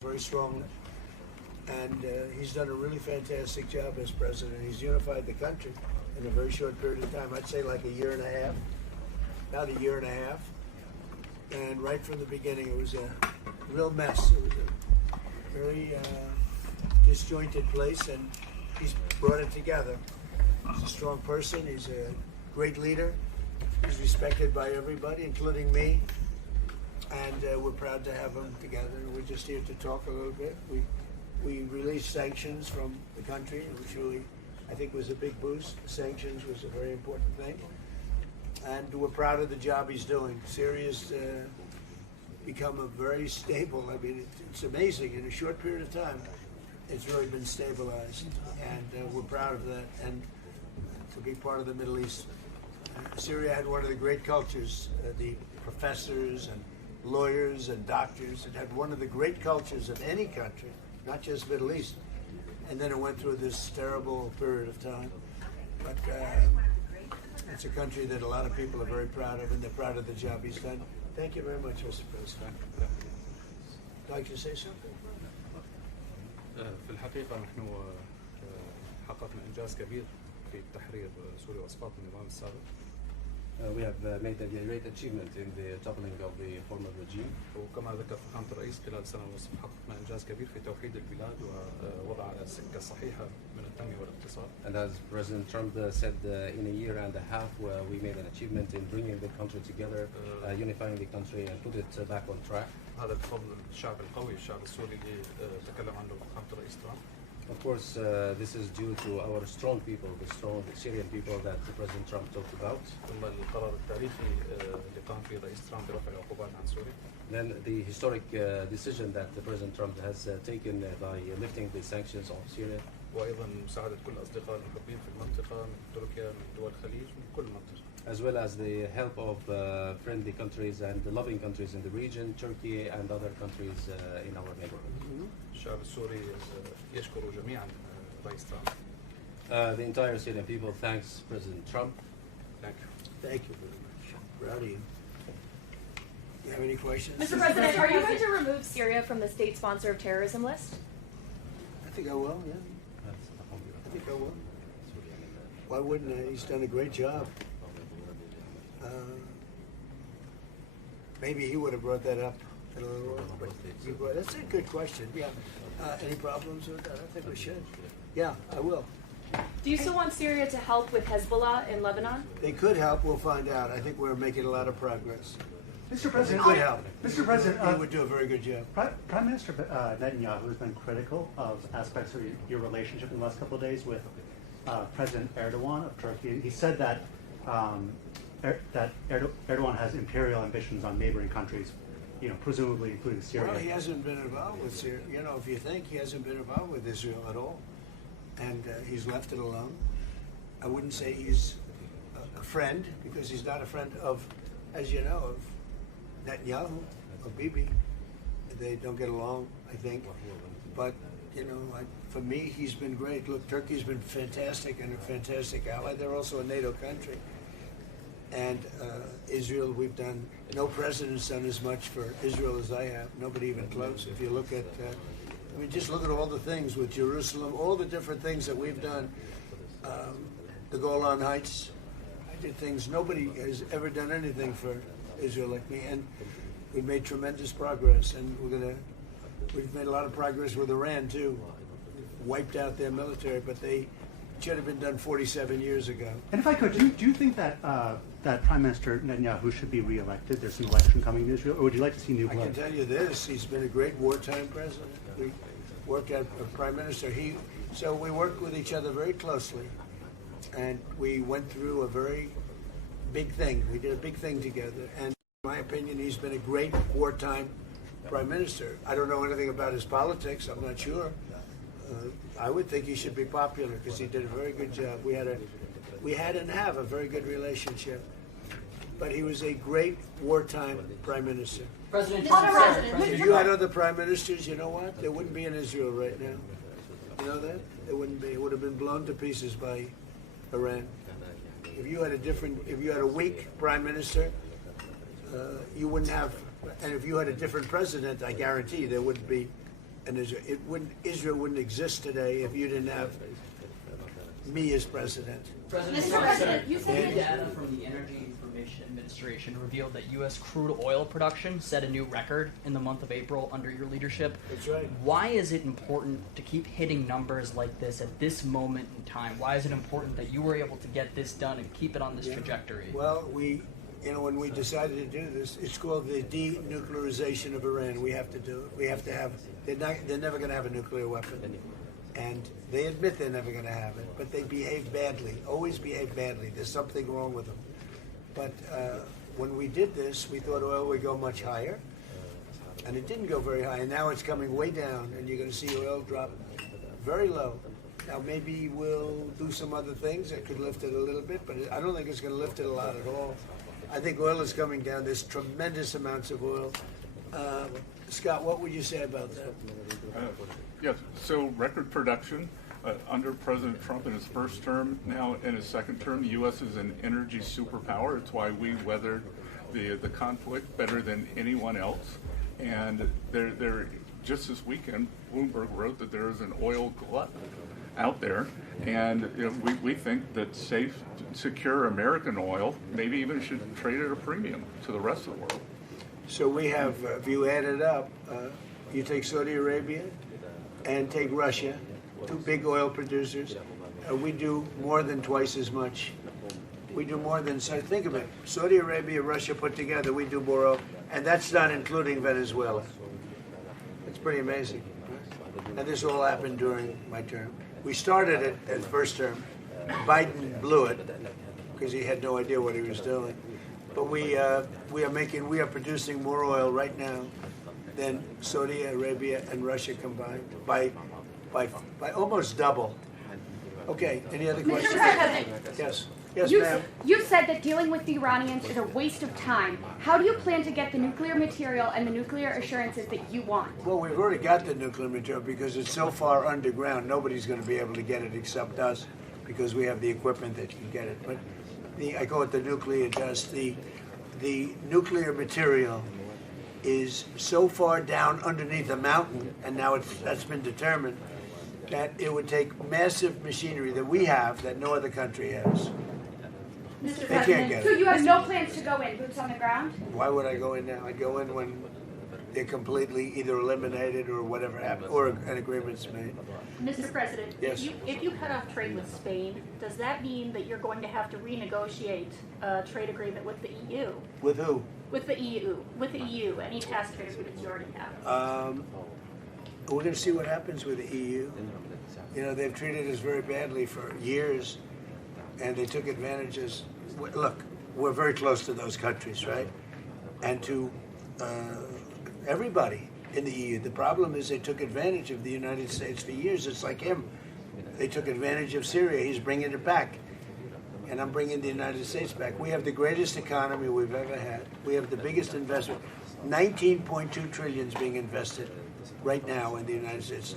very strongly, and he's done a really fantastic job as president. He's unified the country in a very short period of time. I'd say like a year and a half, about a year and a half. And right from the beginning, it was a real mess. It was a very disjointed place, and he's brought it together. He's a strong person. He's a great leader. He's respected by everybody, including me. And we're proud to have him together. We're just here to talk a little bit. We released sanctions from the country, which really, I think, was a big boost. Sanctions was a very important thing. And we're proud of the job he's doing. Syria's become a very stable, I mean, it's amazing. In a short period of time, it's really been stabilized. And we're proud of that. And to be part of the Middle East. Syria had one of the great cultures, the professors and lawyers and doctors. It had one of the great cultures of any country, not just Middle East. And then it went through this terrible period of time. But it's a country that a lot of people are very proud of, and they're proud of the job he's done. Thank you very much, Mr. President. Would you like to say something? في الحقيقة نحن حققنا إنجاز كبير في تحرير سوريا وإسقاط النظام السابق. We have made a great achievement in the toppling of the former regime. وكما ذكر فخامة الرئيس خلال سنة ونصف حققنا إنجاز كبير في توحيد البلاد ووضع على السكة الصحيحة من التنمية والاقتصاد. And as President Trump said, in a year and a half, we made an achievement in bringing the country together, unifying the country, and put it back on track. هذا بفضل الشعب القوي، الشعب السوري اللي تكلم عنه فخامة الرئيس ترامب. Of course, this is due to our strong people, the strong Syrian people that President Trump talked about. ثم القرار التاريخي اللي قام فيه الرئيس ترامب برفع العقوبات عن سوريا. Then the historic decision that President Trump has taken by lifting the sanctions on Syria. وأيضا مساعدة كل أصدقاء المحبين في المنطقة من تركيا من دول الخليج من كل المنطقة. As well as the help of friendly countries and the loving countries in the region, Turkey and other countries in our neighborhood. الشعب السوري يشكر جميعا رئيس ترامب. The entire Syrian people thanks President Trump. Thank you. Thank you very much. Proud of you. Do you have any questions? Mr. President, are you going to remove Syria from the state sponsor of terrorism list? I think I will, yeah. I think I will. Why wouldn't I? He's done a great job. Maybe he would have brought that up in a little while, but that's a good question. Yeah. Any problems with that? I think we should. Yeah, I will. Do you still want Syria to help with Hezbollah in Lebanon? They could help. We'll find out. I think we're making a lot of progress. Mr. President, They could help. Mr. President, He would do a very good job. Prime Minister Netanyahu has been critical of aspects of your relationship in the last couple of days with President Erdogan of Turkey. He said that Erdogan has imperial ambitions on neighboring countries, presumably including Syria. Well, he hasn't been involved with Syria. If you think, he hasn't been involved with Israel at all. And he's left it alone. I wouldn't say he's a friend, because he's not a friend of, as you know, of Netanyahu, of Bibi. They don't get along, I think. But, for me, he's been great. Look, Turkey's been fantastic and a fantastic ally. They're also a NATO country. And Israel, we've done, no president's done as much for Israel as I have. Nobody even close. If you look at, just look at all the things with Jerusalem, all the different things that we've done. The Golan Heights, I did things, nobody has ever done anything for Israel like me. And we've made tremendous progress. And we've made a lot of progress with Iran too. Wiped out their military, but they should have been done 47 years ago. And if I could, do you think that that Prime Minister Netanyahu should be reelected? There's an election coming in Israel, or would you like to see new blood? I can tell you this: he's been a great wartime president. We worked as a prime minister. So we worked with each other very closely, and we went through a very big thing. We did a big thing together, and in my opinion, he's been a great wartime prime minister. I don't know anything about his politics. I'm not sure. I would think he should be popular because he did a very good job. We had and have a very good relationship. But he was a great wartime prime minister. If you had other prime ministers, you know what? There wouldn't be in Israel right now. You know that? There wouldn't be. It would have been blown to pieces by Iran. If you had a weak prime minister, you wouldn't have. And if you had a different president, I guarantee there wouldn't be and Israel wouldn't exist today if you didn't have me as president. Mr. President, you said Data from the Energy Information Administration revealed that U.S. crude oil production set a new record in the month of April under your leadership. That's right. Why is it important to keep hitting numbers like this at this moment in time? Why is it important that you were able to get this done and keep it on this trajectory? Well, when we decided to do this, it's called the denuclearization of Iran. We have to do it. We have to have. They're never going to have a nuclear weapon, and they admit they're never going to have it. But they behave badly. Always behave badly. There's something wrong with them. But when we did this, we thought oil would go much higher, and it didn't go very high. And now it's coming way down, and you're going to see oil drop very low. Now maybe we'll do some other things that could lift it a little bit, but I don't think it's going to lift it a lot at all. I think oil is coming down. There's tremendous amounts of oil. Scott, what would you say about that? Yes, so record production under President Trump in his first term. Now in his second term, the U.S. is an energy superpower. It's why we weathered the conflict better than anyone else. And just this weekend, Bloomberg wrote that there is an oil glut out there, and we think that safe, secure American oil maybe even should trade at a premium to the rest of the world. So we have, if you add it up, you take Saudi Arabia and take Russia, two big oil producers, we do more than twice as much. We do more than, so think of it, Saudi Arabia, Russia put together, we do more oil, and that's not including Venezuela. It's pretty amazing. And this all happened during my term. We started it at first term. Biden blew it because he had no idea what he was doing. But we are producing more oil right now than Saudi Arabia and Russia combined by almost double. Okay, any other questions? Mr. President, Yes. Yes, ma'am. you said that dealing with the Iranians is a waste of time. How do you plan to get the nuclear material and the nuclear assurances that you want? Well, we've already got the nuclear material because it's so far underground, nobody's going to be able to get it except us because we have the equipment that can get it. But I call it the nuclear dust. The nuclear material is so far down underneath a mountain, and now that's been determined, that it would take massive machinery that we have that no other country has. Mr. They can't President, get so it. you have no plans to go in, boots on the ground? Why would I go in now? I'd go in when they're completely either eliminated or whatever happened, or an agreement's made. Mr. President, Yes. if you cut off trade with Spain, does that mean that you're going to have to renegotiate a trade agreement with the EU? With who? With the EU, any past trade agreements you already have? We're going to see what happens with the EU. You know, they've treated us very badly for years, and they took advantages. Look, we're very close to those countries, right? And to everybody in the EU. The problem is they took advantage of the United States for years. It's like him. They took advantage of Syria. He's bringing it back. And I'm bringing the United States back. We have the greatest economy we've ever had. We have the biggest investment. 19.2 trillion is being invested right now in the United States.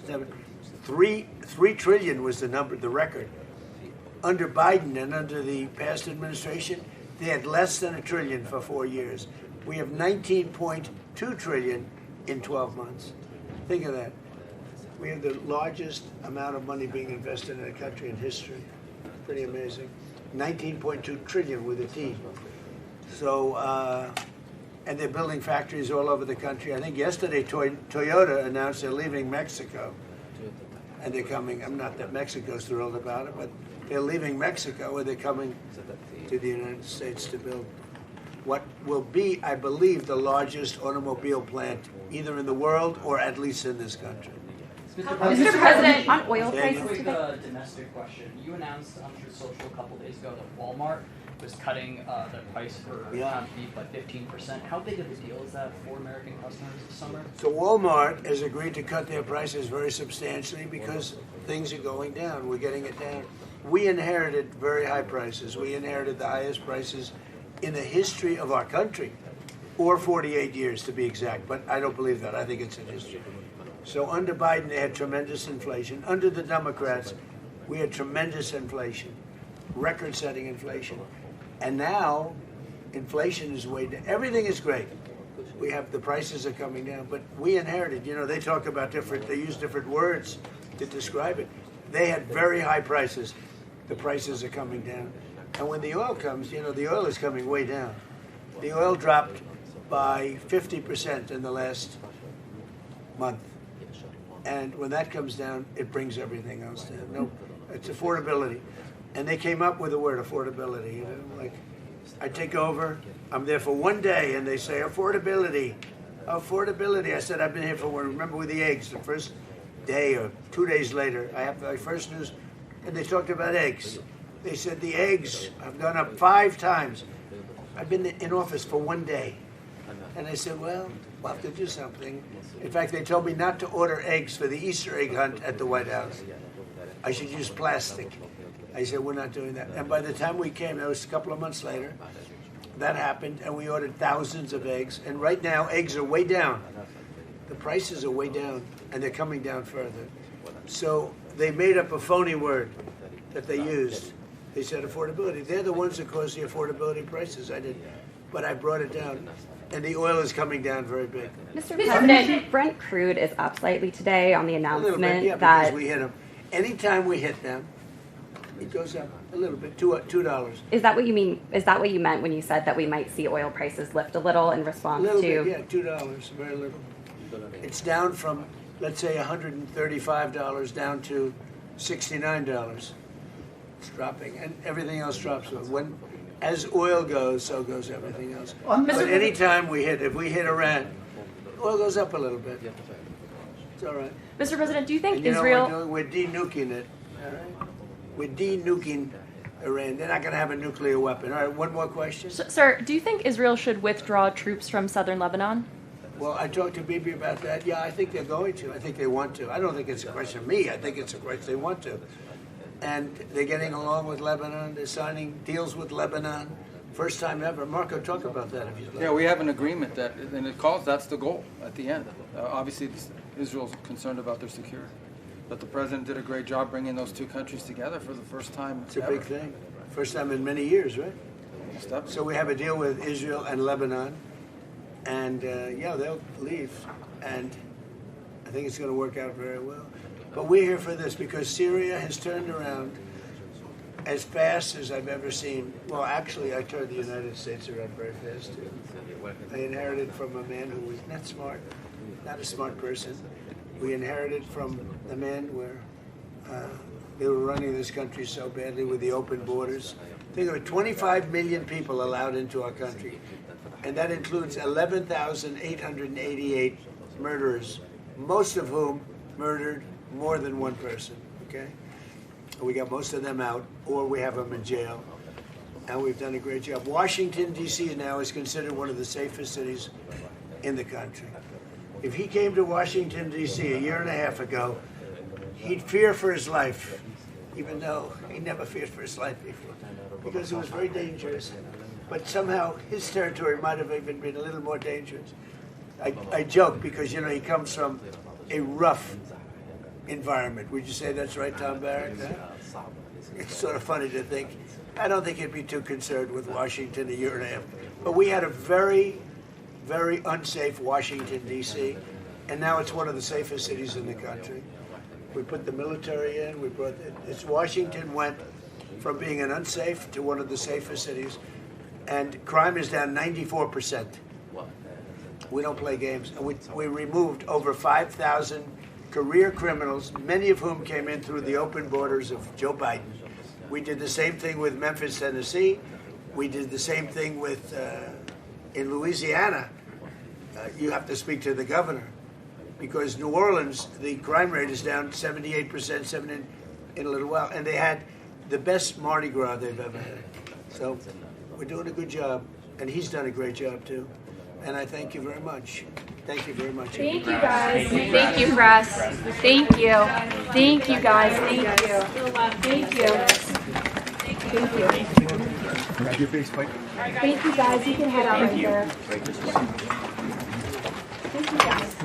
3 trillion was the number, the record. Under Biden and under the past administration, they had less than $1 trillion for 4 years. We have 19.2 trillion in 12 months. Think of that. We have the largest amount of money being invested in a country in history. Pretty amazing. 19.2 trillion with a T. So, and they're building factories all over the country. I think yesterday Toyota announced they're leaving Mexico. And they're coming, I'm not that Mexico's thrilled about it, but they're leaving Mexico and they're coming to the United States to build what will be, I believe, the largest automobile plant either in the world or at least in this country. Mr. President, on oil prices Quick today. domestic question. You announced on Truth Social a couple days ago that Walmart was cutting the price for ground beef by 15%. How big of a deal is that for American customers this summer? So Walmart has agreed to cut their prices very substantially because things are going down. We're getting it down. We inherited very high prices. We inherited the highest prices in the history of our country, or 48 years to be exact, but I don't believe that. I think it's in history. So under Biden, they had tremendous inflation. Under the Democrats, we had tremendous inflation, record-setting inflation. And now, inflation is way down. Everything is great. we have the prices are coming down, but we inherited, they talk about they use different words to describe it. They had very high prices. The prices are coming down. And when the oil comes, the oil is coming way down. The oil dropped by 50% in the last month. And when that comes down, it brings everything else down. No, it's affordability. And they came up with the word affordability. Like, I take over, I'm there for one day, and they say, affordability, affordability. I said, I've been here for one. Remember with the eggs, the first day or 2 days later, I have my first news, and they talked about eggs. They said the eggs have gone up 5 times. I've been in office for one day. And I said, well, we'll have to do something. In fact, they told me not to order eggs for the Easter egg hunt at the White House. I should use plastic. I said, we're not doing that. And by the time we came, that was a couple of months later, that happened, and we ordered thousands of eggs. And right now, eggs are way down. The prices are way down, and they're coming down further. So they made up a phony word that they used. They said affordability. They're the ones that caused the affordability prices. I did, but I brought it down. And the oil is coming down very big. Mr. President, Brent crude is up slightly today on the A little announcement bit, yeah, that because we hit them. Anytime we hit them, it goes up a little bit, $2. is that what you mean? Is that what you meant when you said that we might see oil prices lift a little in A response little to? bit, yeah, $2, very little. It's down from, let's say, $135 down to $69. It's dropping, and everything else drops. As oil goes, so goes everything else. But anytime if we hit Iran, oil goes up a little bit. It's all right. Mr. President, do you think And you know Israel? what we're doing? We're de-nuking it. All right? We're de-nuking Iran. They're not going to have a nuclear weapon. All right, one more question. Sir, do you think Israel should withdraw troops from southern Lebanon? Well, I talked to Bibi about that. Yeah, I think they're going to. I think they want to. I don't think it's a question of me. I think it's a question they want to. And they're getting along with Lebanon. They're signing deals with Lebanon. First time ever. Marco, talk about that if you'd like. Yeah, we have an agreement that, and that's the goal at the end. Obviously, Israel's concerned about their security. But the president did a great job bringing those two countries together for the first time It's a ever. big thing. First time in many years, right? Most definitely. So we have a deal with Israel and Lebanon. And, yeah, they'll leave. And I think it's going to work out very well. But we're here for this because Syria has turned around as fast as I've ever seen. Well, actually, I turned the United States around very fast, too. I inherited from a man who was not smart, not a smart person. We inherited from the man where they were running this country so badly with the open borders. Think of it, 25 million people allowed into our country. And that includes 11,888 murderers, most of whom murdered more than one person, okay? We got most of them out, or we have them in jail, and we've done a great job. Washington, D.C. now is considered one of the safest cities in the country. If he came to Washington, D.C. a year and a half ago, he'd fear for his life, even though he never feared for his life before, because it was very dangerous. But somehow his territory might have even been a little more dangerous. I joke because, he comes from a rough environment. Would you say that's right, Tom Barrett? It's sort of funny to think. I don't think he'd be too concerned with Washington a year and a half. But we had a very, very unsafe Washington, D.C., and now it's one of the safest cities in the country. We put the military in. Washington went from being an unsafe to one of the safest cities, and crime is down 94%. We don't play games. And we removed over 5,000 career criminals, many of whom came in through the open borders of Joe Biden. We did the same thing with Memphis, Tennessee. We did the same thing with in Louisiana. You have to speak to the governor, because New Orleans, the crime rate is down 78%, in a little while, and they had the best Mardi Gras they've ever had. So we're doing a good job, and he's done a great job too. And I thank you very much. Thank you very much. Thank you, guys. Thank you, press. Thank you. Thank you, guys. Thank you. Thank you. Thank you. Thank you, guys. You can head out right there. Thank you, guys.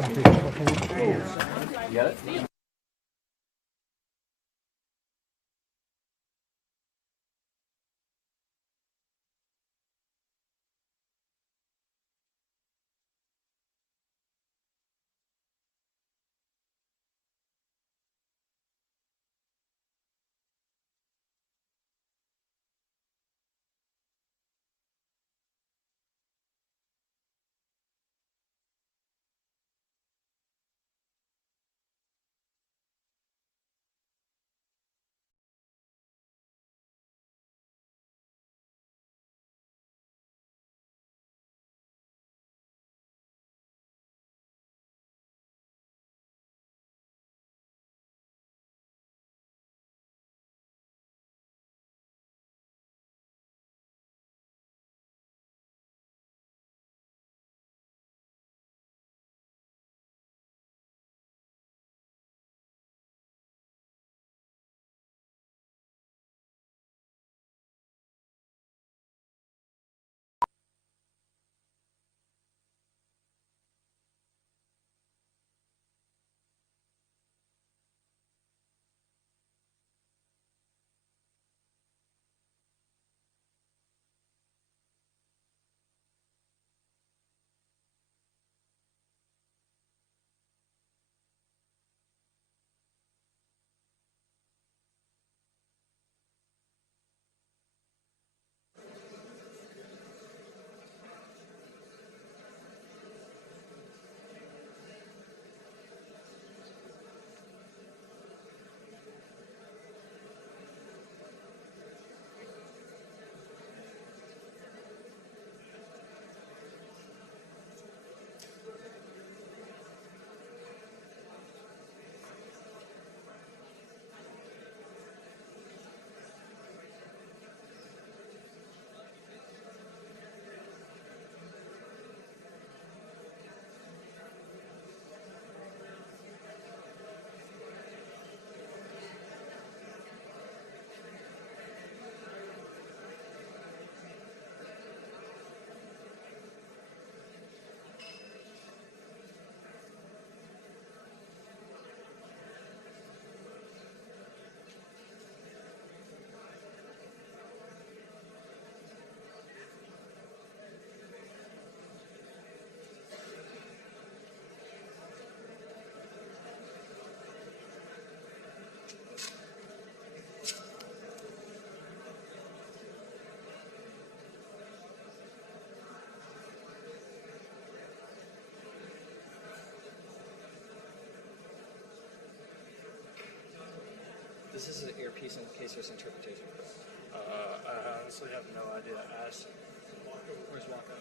This is an earpiece in case there's interpretation. I honestly have no idea. Ask. Where's Waka?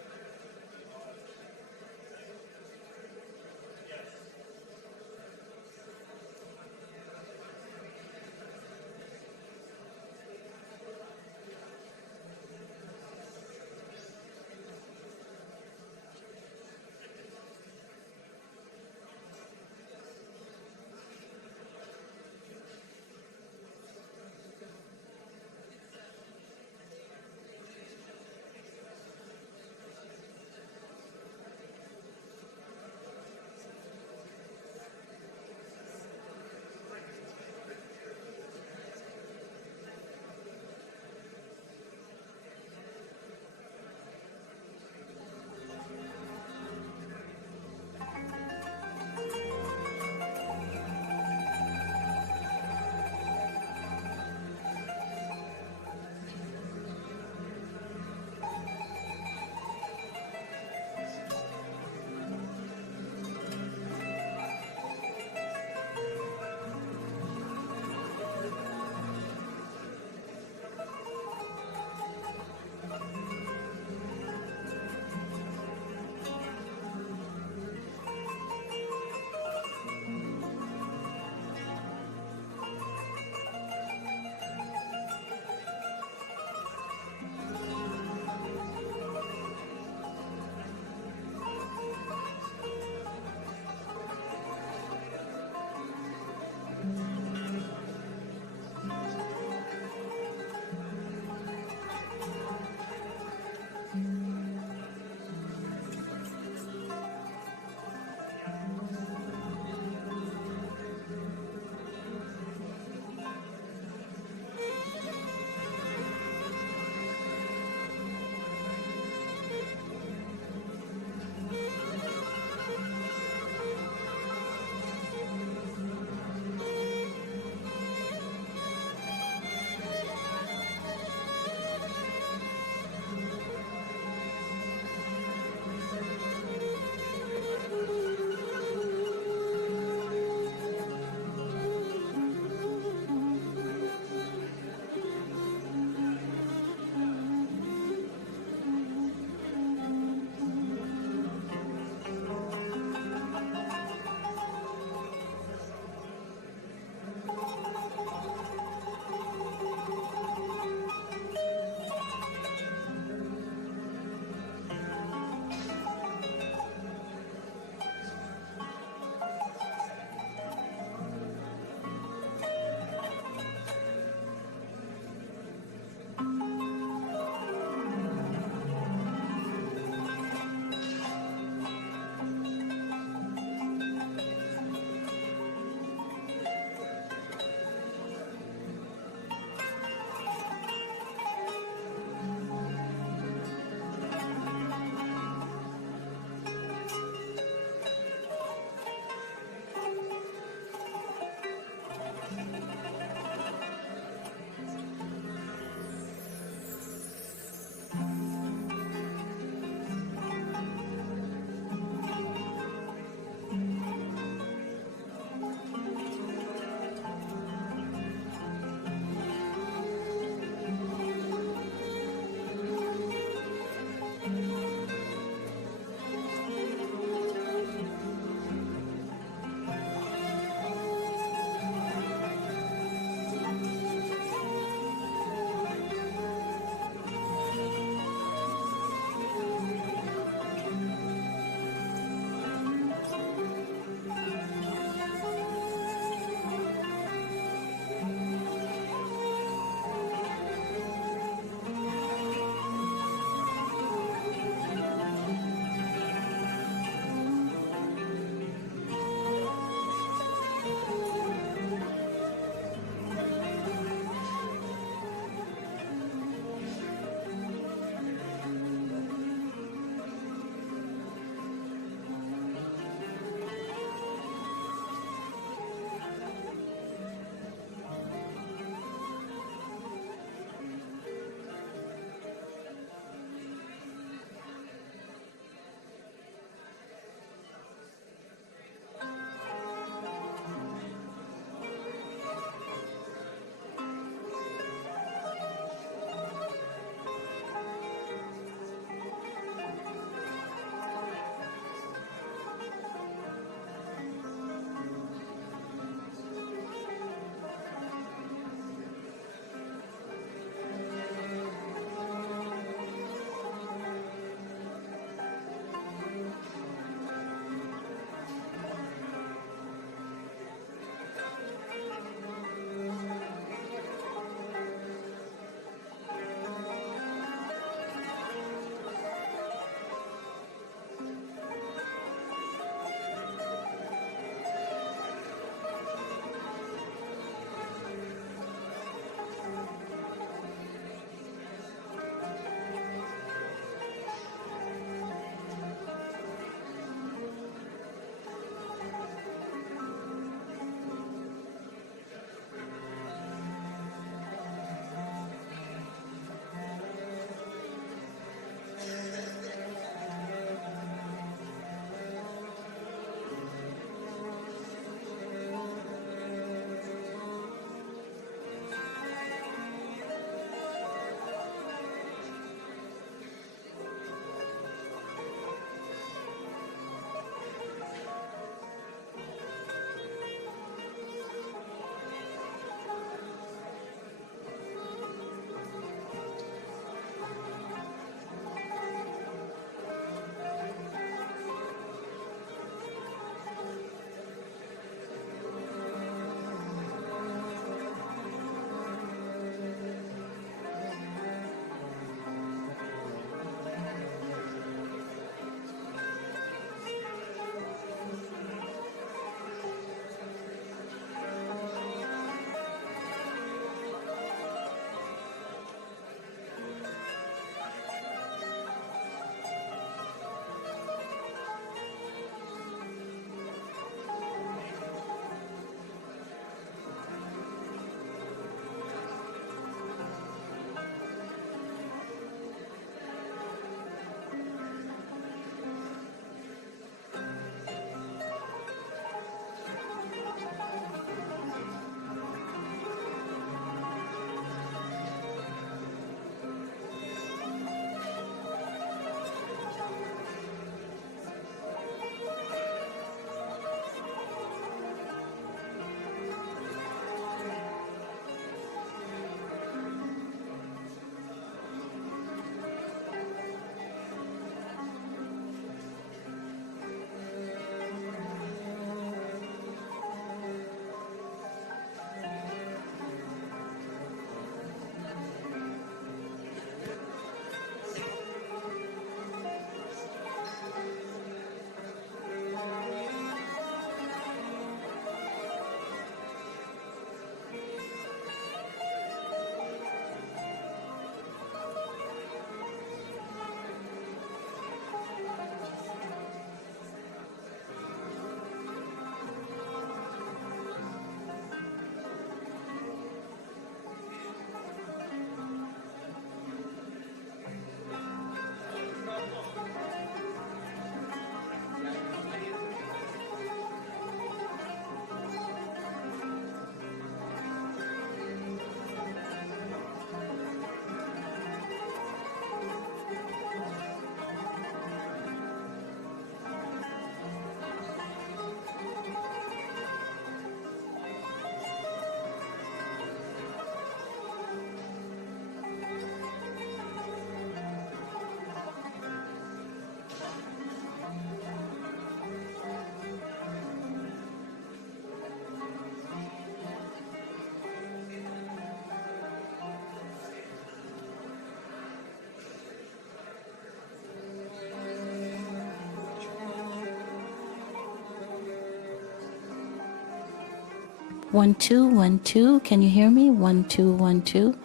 1 2 1 2. Can you hear me? 1 2 1 2.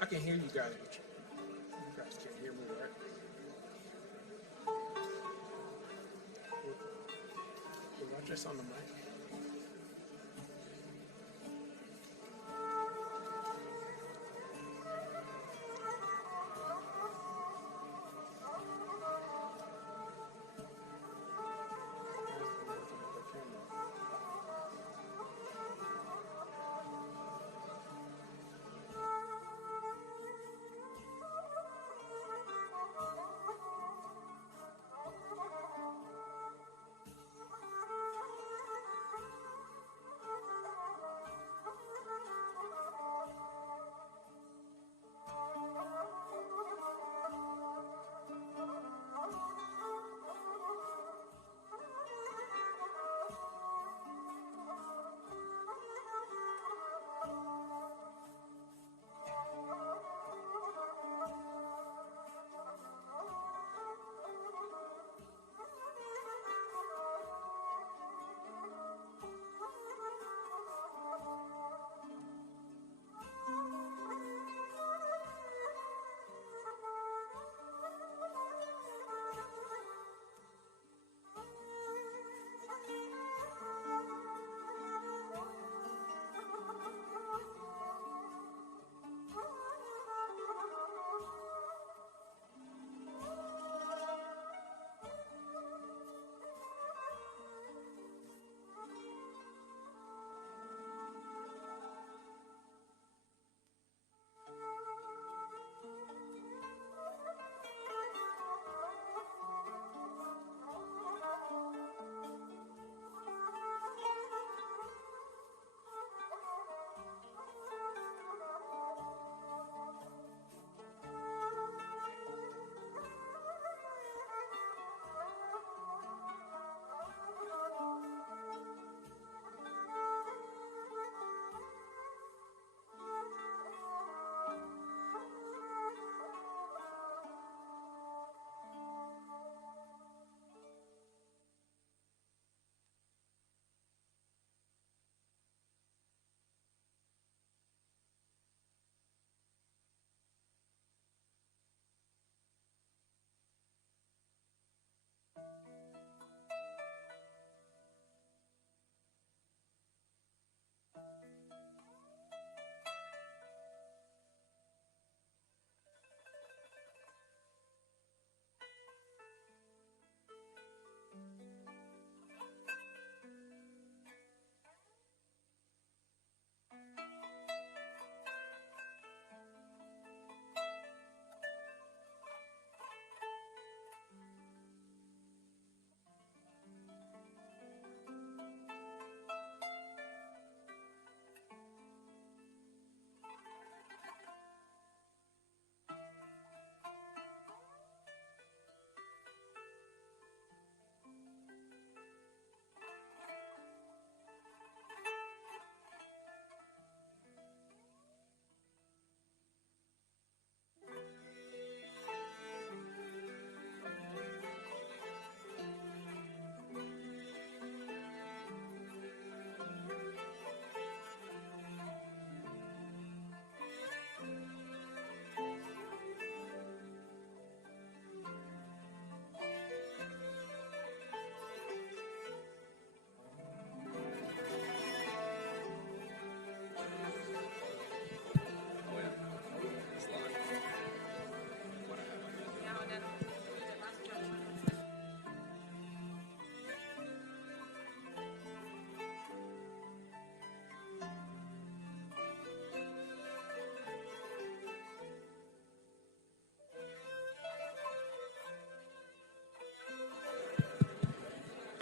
I can hear you guys, but you guys can't hear me, right? Was I just on the mic?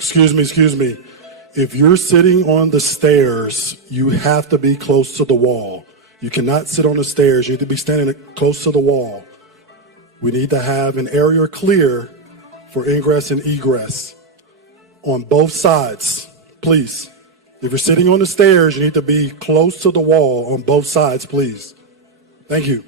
excuse me. If you're sitting on the stairs, you have to be close to the wall. You cannot sit on the stairs. You need to be standing close to the wall. We need to have an area clear for ingress and egress on both sides, please. If you're sitting on the stairs, you need to be close to the wall on both sides, please. Thank you.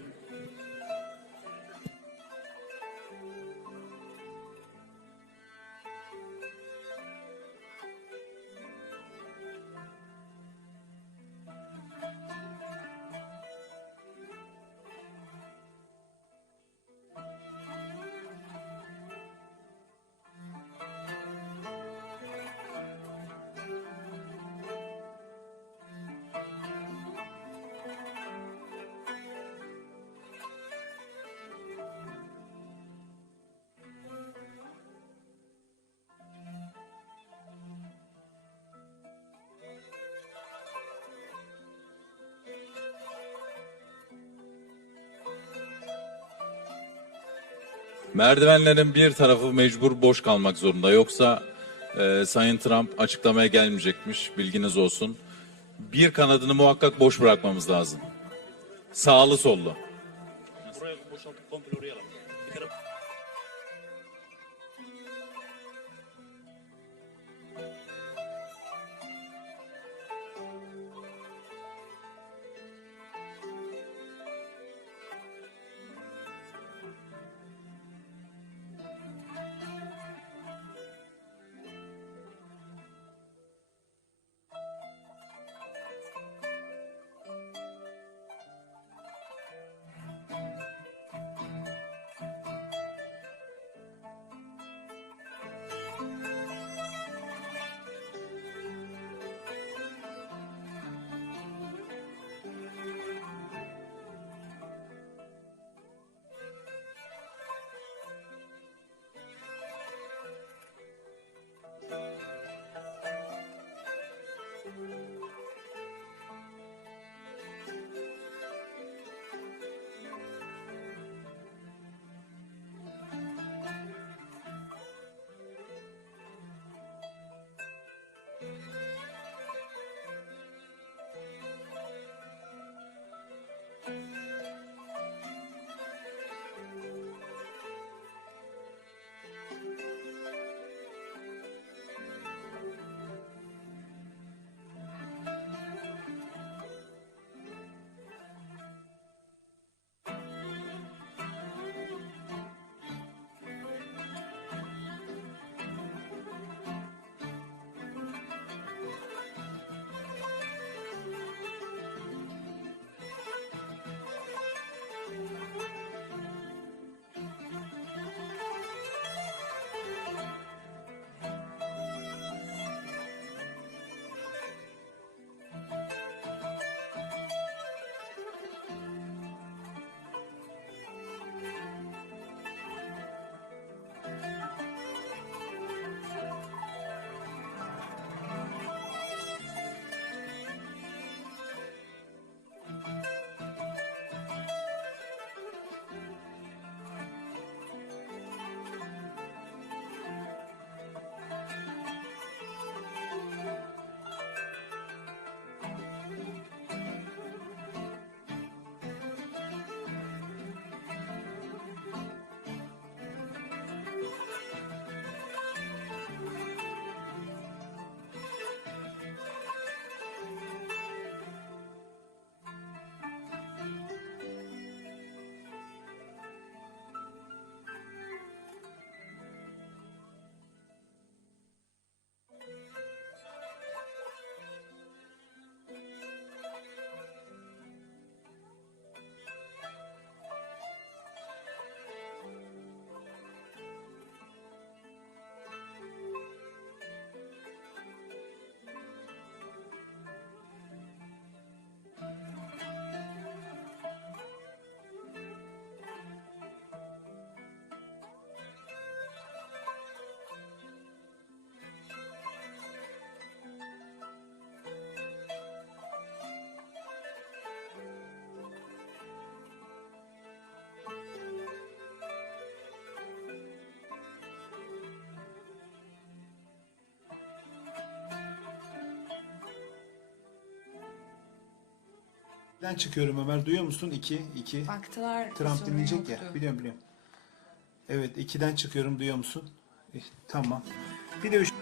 Merdivenlerin bir tarafı mecbur boş kalmak zorunda. Yoksa Sayın Trump açıklamaya gelmeyecekmiş. Bilginiz olsun. Bir kanadını muhakkak boş bırakmamız lazım. Sağlı sollu. Ben çıkıyorum Ömer. Duyuyor musun? 2. Baktılar. Trump sorun dinleyecek yoktu. ya. Biliyorum. Evet 2'den çıkıyorum. Duyuyor musun? Tamam. Bir de 3.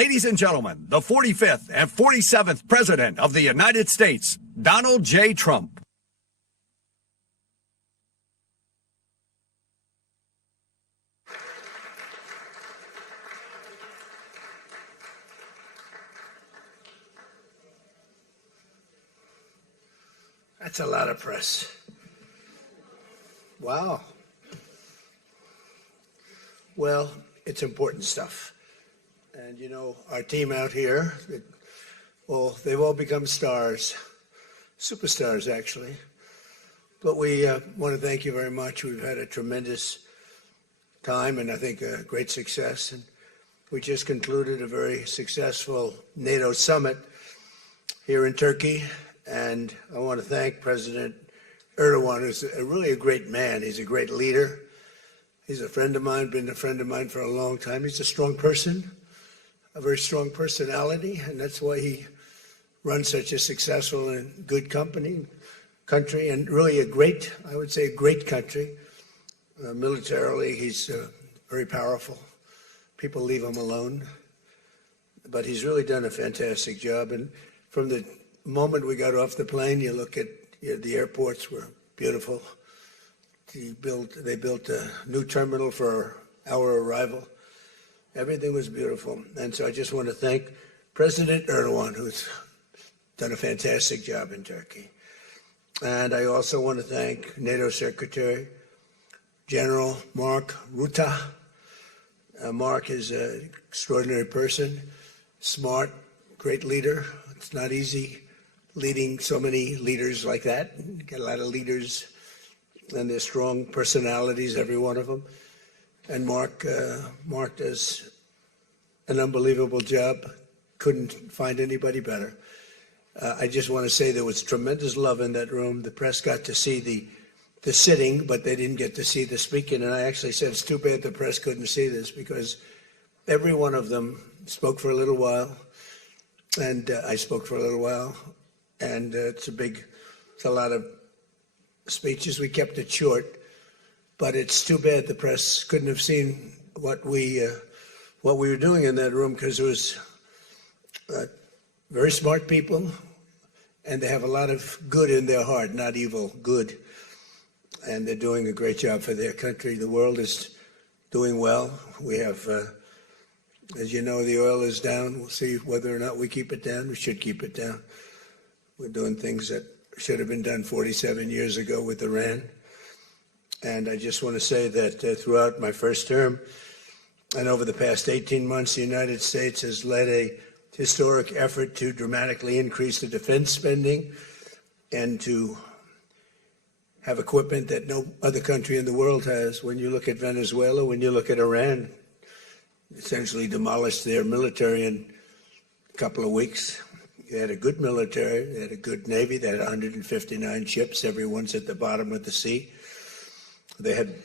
Ladies and gentlemen, the 45th and 47th President of the United States, Donald J. Trump. That's a lot of press. Wow. Well, it's important stuff. And, you know, our team out here, they've all become stars, superstars, actually. But we want to thank you very much. We've had a tremendous time and I think a great success. And we just concluded a very successful NATO summit here in Turkey. And I want to thank President Erdogan, who's really a great man. He's a great leader. He's a friend of mine, been a friend of mine for a long time. He's a strong person, a very strong personality, and that's why he runs such a successful and good country, and really a great, I would say, a great country. Militarily, he's very powerful. People leave him alone. But he's really done a fantastic job. And from the moment we got off the plane, you look at the airports were beautiful. They built a new terminal for our arrival. Everything was beautiful. And so I just want to thank President Erdogan, who's done a fantastic job in Turkey. And I also want to thank NATO Secretary General Mark Rutte. Mark is an extraordinary person, smart, great leader. It's not easy leading so many leaders like that. You get a lot of leaders, and they're strong personalities, every one of them. And Mark does an unbelievable job. Couldn't find anybody better. I just want to say there was tremendous love in that room. The press got to see the sitting, but they didn't get to see the speaking. And I actually said, it's too bad the press couldn't see this, because every one of them spoke for a little while, and I spoke for a little while. And it's a lot of speeches. We kept it short, but it's too bad the press couldn't have seen what we were doing in that room, because it was very smart people, and they have a lot of good in their heart, not evil, good. And they're doing a great job for their country. The world is doing well. We have, as you know, the oil is down. We'll see whether or not we keep it down. We should keep it down. We're doing things that should have been done 47 years ago with Iran. And I just want to say that throughout my first term and over the past 18 months, the United States has led a historic effort to dramatically increase the defense spending and to have equipment that no other country in the world has. When you look at Venezuela, when you look at Iran, essentially demolished their military in a couple of weeks. They had a good military, they had a good navy, they had 159 ships, everyone's at the bottom of the sea. They had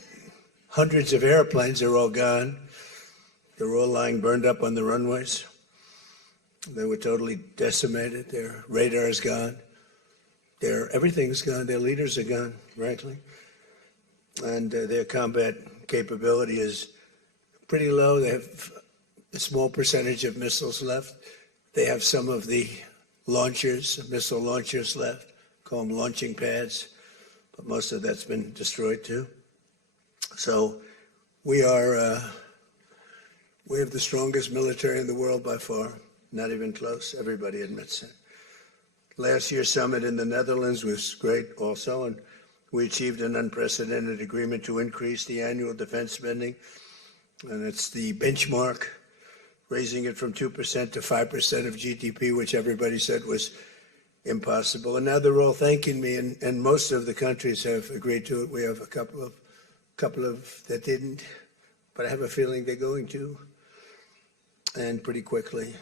hundreds of airplanes, they're all gone. They were all lying burned up on the runways. They were totally decimated, their radar's gone. Everything's gone, their leaders are gone, frankly. And their combat capability is pretty low. They have a small percentage of missiles left. They have some of the missile launchers left, call them launching pads, but most of that's been destroyed too. So we have the strongest military in the world by far, not even close, everybody admits it. Last year's summit in the Netherlands was great also, and we achieved an unprecedented agreement to increase the annual defense spending, and it's the benchmark, raising it from 2% to 5% of GDP, which everybody said was impossible. And now they're all thanking me, and most of the countries have agreed to it. We have a couple of that didn't, but I have a feeling they're going to, and pretty quickly. In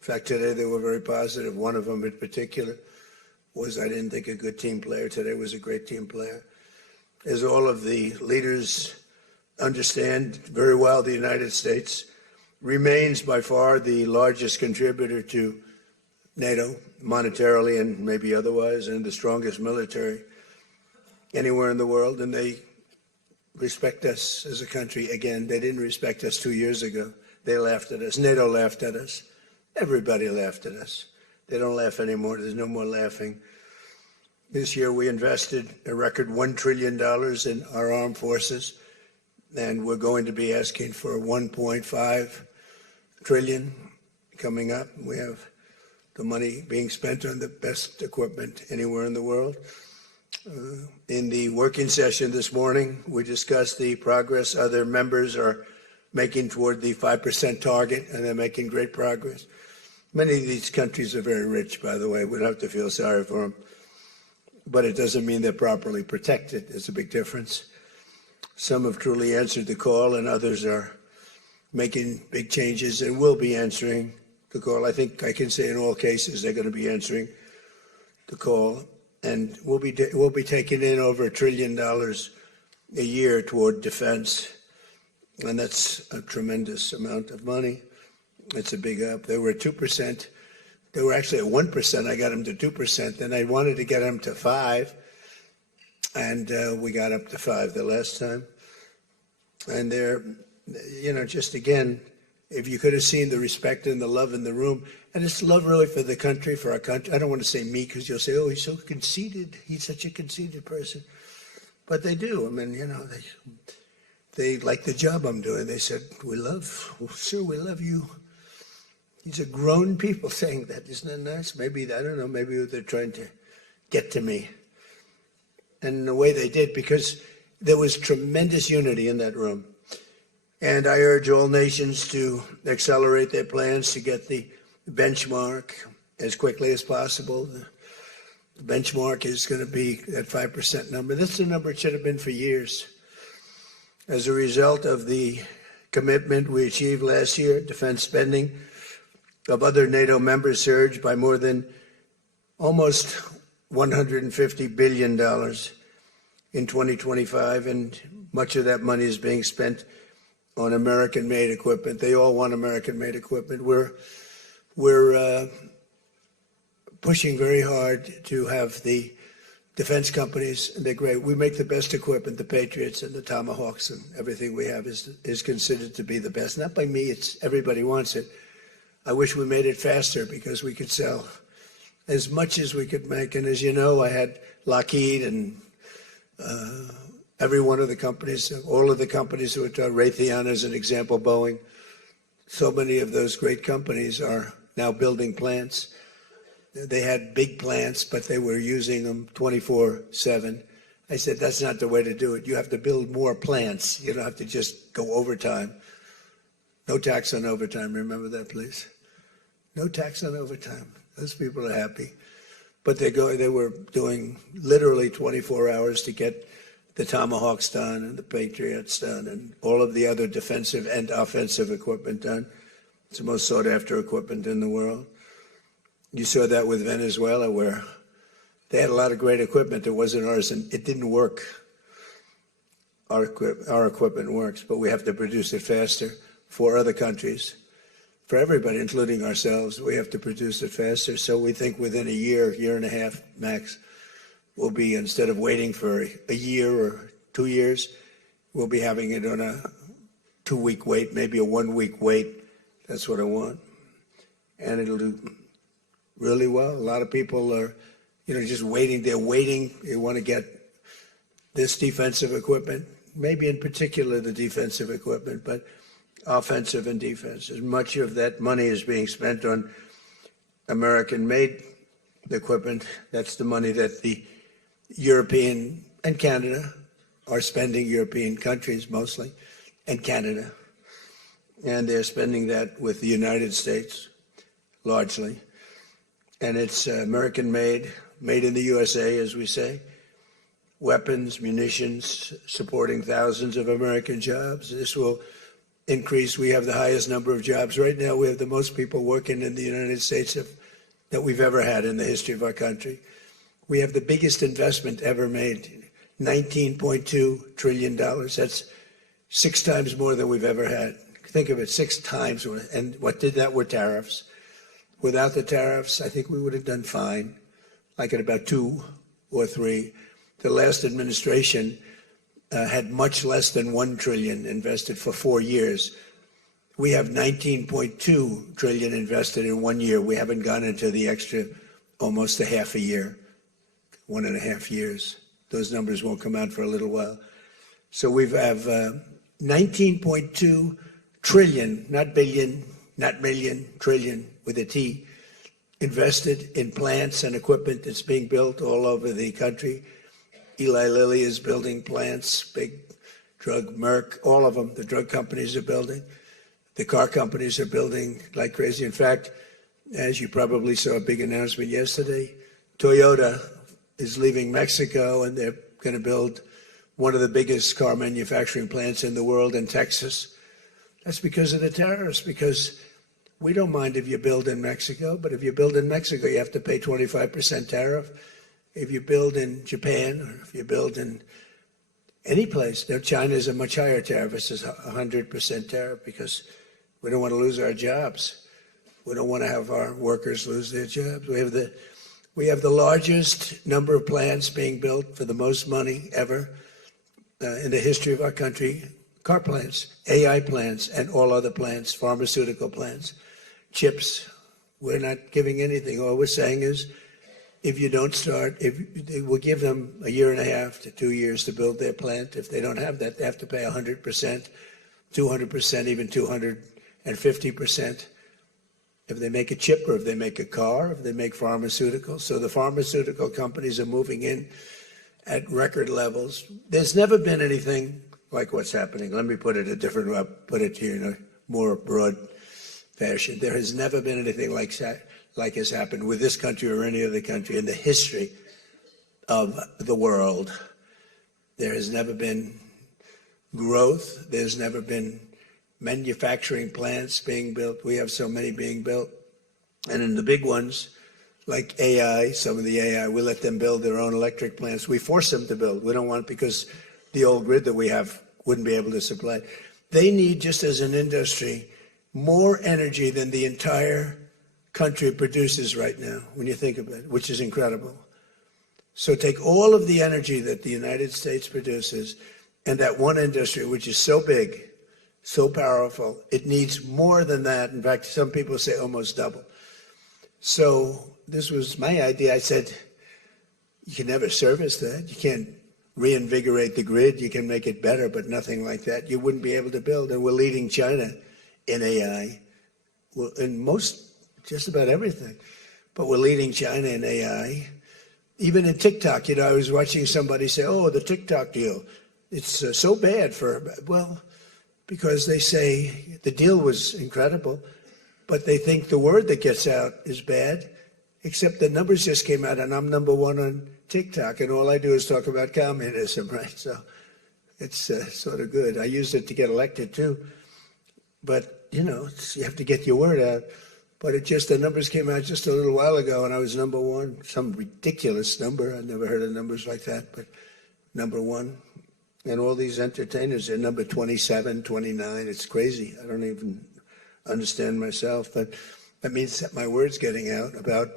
fact, today they were very positive. One of them in particular was, I didn't think, a good team player. Today was a great team player. As all of the leaders understand very well, the United States remains by far the largest contributor to NATO, monetarily and maybe otherwise, and the strongest military anywhere in the world. And they respect us as a country. Again, they didn't respect us 2 years ago. They laughed at us. NATO laughed at us. Everybody laughed at us. They don't laugh anymore. There's no more laughing. This year we invested a record $1 trillion in our armed forces, and we're going to be asking for $1.5 trillion coming up. We have the money being spent on the best equipment anywhere in the world. In the working session this morning, we discussed the progress other members are making toward the 5% target, and they're making great progress. Many of these countries are very rich, by the way. We don't have to feel sorry for them. But it doesn't mean they're properly protected. There's a big difference. Some have truly answered the call, and others are making big changes and will be answering the call. I think I can say in all cases they're going to be answering the call. And we'll be taking in over $1 trillion a year toward defense. And that's a tremendous amount of money. It's a big up. They were at 2%. They were actually at 1%. I got them to 2%. Then I wanted to get them to 5%. And we got up to 5% the last time. And they're, you know, just again, if you could have seen the respect and the love in the room, and it's love really for the country, for our country. I don't want to say me because you'll say, oh, he's so conceited. He's such a conceited person. But they do. I mean, you know, they like the job I'm doing. They said, sir, we love you. These are grown people saying that. Isn't that nice? Maybe, I don't know, maybe they're trying to get to me. And in the way they did, because there was tremendous unity in that room. And I urge all nations to accelerate their plans to get the benchmark as quickly as possible. The benchmark is going to be that 5% number. That's the number it should have been for years. As a result of the commitment we achieved last year, defense spending of other NATO members surged by more than almost $150 billion in 2025, and much of that money is being spent on American-made equipment. They all want American-made equipment. We're pushing very hard to have the defense companies, and they're great. We make the best equipment, the Patriots and the Tomahawks, and everything we have is considered to be the best. Not by me, it's everybody wants it. I wish we made it faster because we could sell as much as we could make. And as you know, I had Lockheed and every one of the companies, all of the companies who are Raytheon as an example, Boeing. So many of those great companies are now building plants. They had big plants, but they were using them 24/7. I said, that's not the way to do it. You have to build more plants. You don't have to just go overtime. No tax on overtime. Remember that, please. No tax on overtime. Those people are happy. But they were doing literally 24 hours to get the Tomahawks done and the Patriots done and all of the other defensive and offensive equipment done. It's the most sought after equipment in the world. You saw that with Venezuela, where they had a lot of great equipment that wasn't ours, and it didn't work. Our equipment works, but we have to produce it faster for other countries. For everybody, including ourselves, we have to produce it faster. So we think within a year and a half max, we'll be, instead of waiting for a year or 2 years, we'll be having it on a 2-week wait, maybe a 1-week wait. That's what I want. And it'll do really well. A lot of people are, just waiting. They're waiting. They want to get this defensive equipment, maybe in particular the defensive equipment, but offensive and defense. As much of that money is being spent on American-made equipment. That's the money that the European and Canada are spending, European countries mostly, and Canada. And they're spending that with the United States, largely. And it's American-made, made in the USA, as we say. Weapons, munitions, supporting thousands of American jobs. This will increase. We have the highest number of jobs. Right now, we have the most people working in the United States that we've ever had in the history of our country. We have the biggest investment ever made, $19.2 trillion. That's 6 times more than we've ever had. Think of it, 6 times. And what did that were tariffs. Without the tariffs, I think we would have done fine, like at about 2 or 3. The last administration had much less than $1 trillion invested for 4 years. We have 19.2 trillion invested in 1 year. We haven't gone into the extra almost a half a year, 1.5 years. Those numbers won't come out for a little while. So we have 19.2 trillion, not billion, not million, trillion with a T, invested in plants and equipment that's being built all over the country. Eli Lilly is building plants, big drug, Merck, all of them, the drug companies are building. The car companies are building like crazy. In fact, as you probably saw a big announcement yesterday, Toyota is leaving Mexico and they're going to build one of the biggest car manufacturing plants in the world in Texas. That's because of the tariffs, because we don't mind if you build in Mexico, but if you build in Mexico, you have to pay 25% tariff. If you build in Japan, or if you build in any place, now China is a much higher tariff. It's 100% tariff because we don't want to lose our jobs. We don't want to have our workers lose their jobs. We have the largest number of plants being built for the most money ever in the history of our country. Car plants, AI plants, and all other plants, pharmaceutical plants, chips. We're not giving anything. All we're saying is, if you don't start, we'll give them 1.5 to 2 years to build their plant. If they don't have that, they have to pay 100%, 200%, even 250%. If they make a chip, or if they make a car, if they make pharmaceuticals. So the pharmaceutical companies are moving in at record levels. There's never been anything like what's happening. Let me put it a different way, put it here in a more broad fashion. There has never been anything like has happened with this country or any other country in the history of the world. There has never been growth. There's never been manufacturing plants being built. We have so many being built. And in the big ones, like AI, some of the AI, we let them build their own electric plants. We force them to build. We don't want it because the old grid that we have wouldn't be able to supply. They need, just as an industry, more energy than the entire country produces right now, when you think of it, which is incredible. So take all of the energy that the United States produces and that one industry, which is so big, so powerful, it needs more than that. In fact, some people say almost double. So this was my idea. I said, you can never service that. You can't reinvigorate the grid. You can make it better, but nothing like that. You wouldn't be able to build. And we're leading China in AI, well, in just about everything. But we're leading China in AI. Even in TikTok, I was watching somebody say, oh, the TikTok deal, it's so bad well, because they say the deal was incredible, but they think the word that gets out is bad, except the numbers just came out, and I'm #1 on TikTok, and all I do is talk about communism, right? So it's sort of good. I used it to get elected, too. But, you have to get your word out. But the numbers came out just a little while ago, and I was #1, some ridiculous number. I never heard of numbers like that, but #1. And all these entertainers are number 27, 29. It's crazy. I don't even understand myself. But that means that my word's getting out about